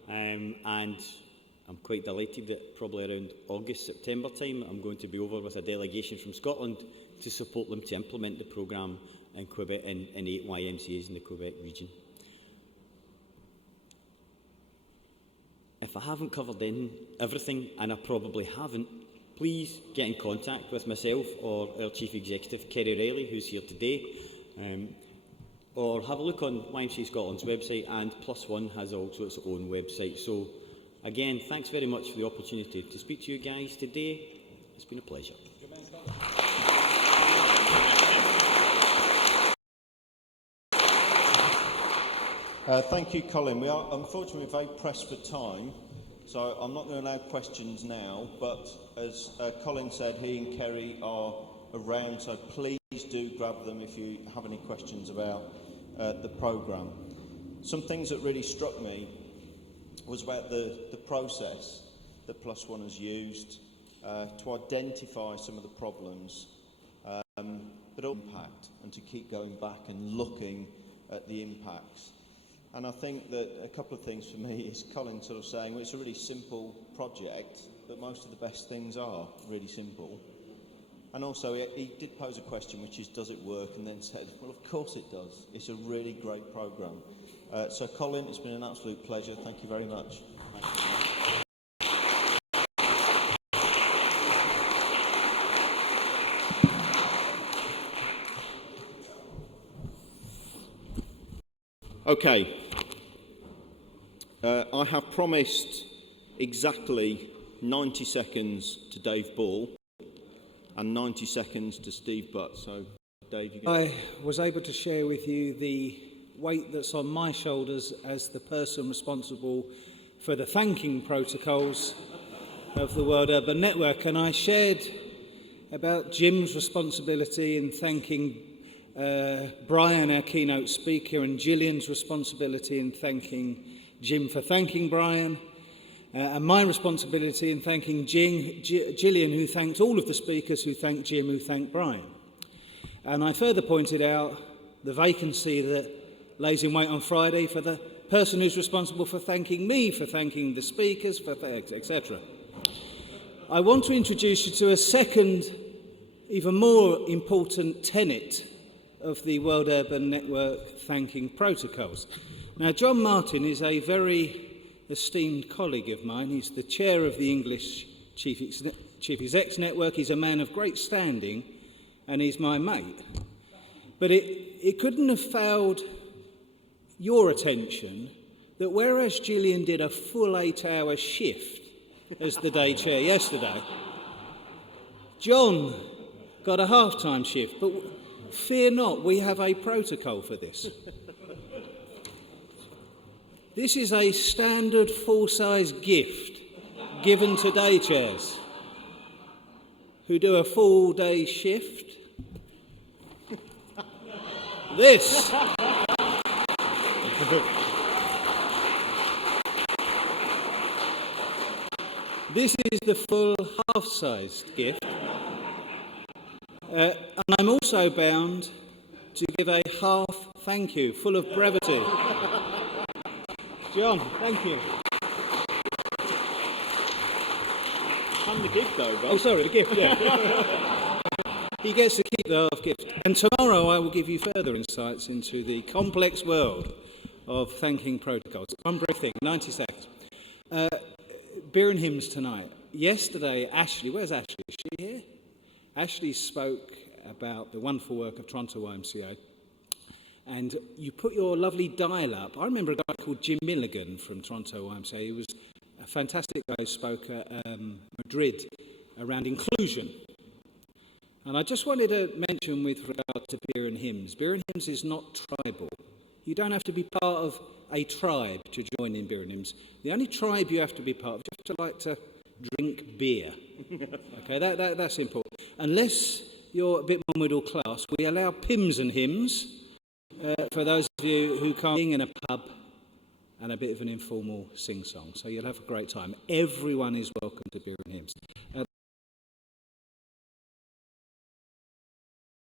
and I'm quite delighted that probably around August, September time, I'm going to be over with a delegation from Scotland to support them to implement the programme in Quebec in 8 YMCAs in the Quebec region. If I haven't covered everything, and I probably haven't, please get in contact with myself or our Chief Executive, Kerry Riley, who's here today, or have a look on YMCA Scotland's website, and Plus One has also its own website. So, again, thanks very much for the opportunity to speak to you guys today. It's been a pleasure. Thank you, Colin. We are unfortunately very pressed for time, so I'm not going to allow questions now, but as Colin said, he and Kerry are around, so please do grab them if you have any questions about the programme. Some things that really struck me was about the process that Plus One has used to identify some of the problems, but impact, and to keep going back and looking at the impacts. And I think that a couple of things for me is Colin sort of saying, well, it's a really simple project, but most of the best things are really simple. And also, he did pose a question, which is, does it work? And then said, well, of course it does. It's a really great programme. So, Colin, it's been an absolute pleasure. Thank you very much. Okay. I have promised exactly 90 seconds to Dave Ball and 90 seconds to Steve Butt. So, Dave, you get... I was able to share with you the weight that's on my shoulders as the person responsible for the thanking protocols of the World Urban Network, and I shared about Jim's responsibility in thanking Brian, our keynote speaker, and Gillian's responsibility in thanking Jim for thanking Brian, and my responsibility in thanking Gillian, who thanked all of the speakers, who thanked Jim, who thanked Brian. And I further pointed out the vacancy that lays in wait on Friday for the person who's responsible for thanking me, for thanking the speakers, for etc. I want to introduce you to a second, even more important tenet of the World Urban Network thanking protocols. Now, John Martin is a very esteemed colleague of mine. He's the chair of the English Chief Execs Network. He's a man of great standing, and he's my mate. But it couldn't have failed your attention that whereas Gillian did a full 8-hour shift as the day chair yesterday, John got a half-time shift. But fear not, we have a protocol for this. This is a standard full-size gift given to day chairs who do a full-day shift. This is the full half-sized gift. And I'm also bound to give a half thank you, full of brevity. John, thank you. And the gift, though, Bob. Oh, sorry, the gift, yeah. He gets to keep the half gift. And tomorrow I will give you further insights into the complex world of thanking protocols. One brief thing, 90 seconds. Beer and hymns tonight. Yesterday, Ashley, where's Ashley? Is she here? Ashley spoke about the wonderful work of Toronto YMCA. And you put your lovely dial up. I remember a guy called Jim Milligan from Toronto YMCA. He was a fantastic guy who spoke at Madrid around inclusion. And I just wanted to mention with regard to beer and hymns. Beer and hymns is not tribal. You don't have to be part of a tribe to join in beer and hymns. The only tribe you have to be part of, you have to like to drink beer. Okay, that's important. Unless you're a bit more middle class, we allow pims and hymns for those of you who can't sing in a pub and a bit of an informal sing-song. So you'll have a great time. Everyone is welcome to beer and hymns.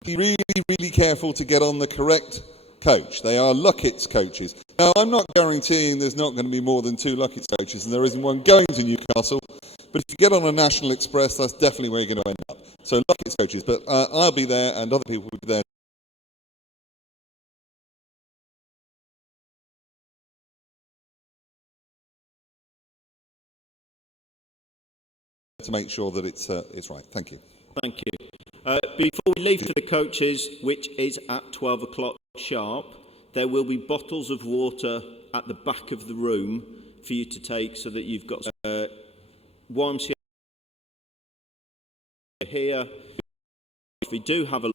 Be really, really careful to get on the correct coach. They are Luckett's coaches. Now, I'm not guaranteeing there's not going to be more than 2 Luckett's coaches, and there isn't one going to Newcastle. But if you get on a National Express, that's definitely where you're going to end up. So Luckett's coaches, but I'll be there, and other people will be there. To make sure that it's right. Thank you. Thank you. Before we leave for the coaches, which is at 12 o'clock sharp, there will be bottles of water at the back of the room for you to take, so that you've got YMCA here. If we do have a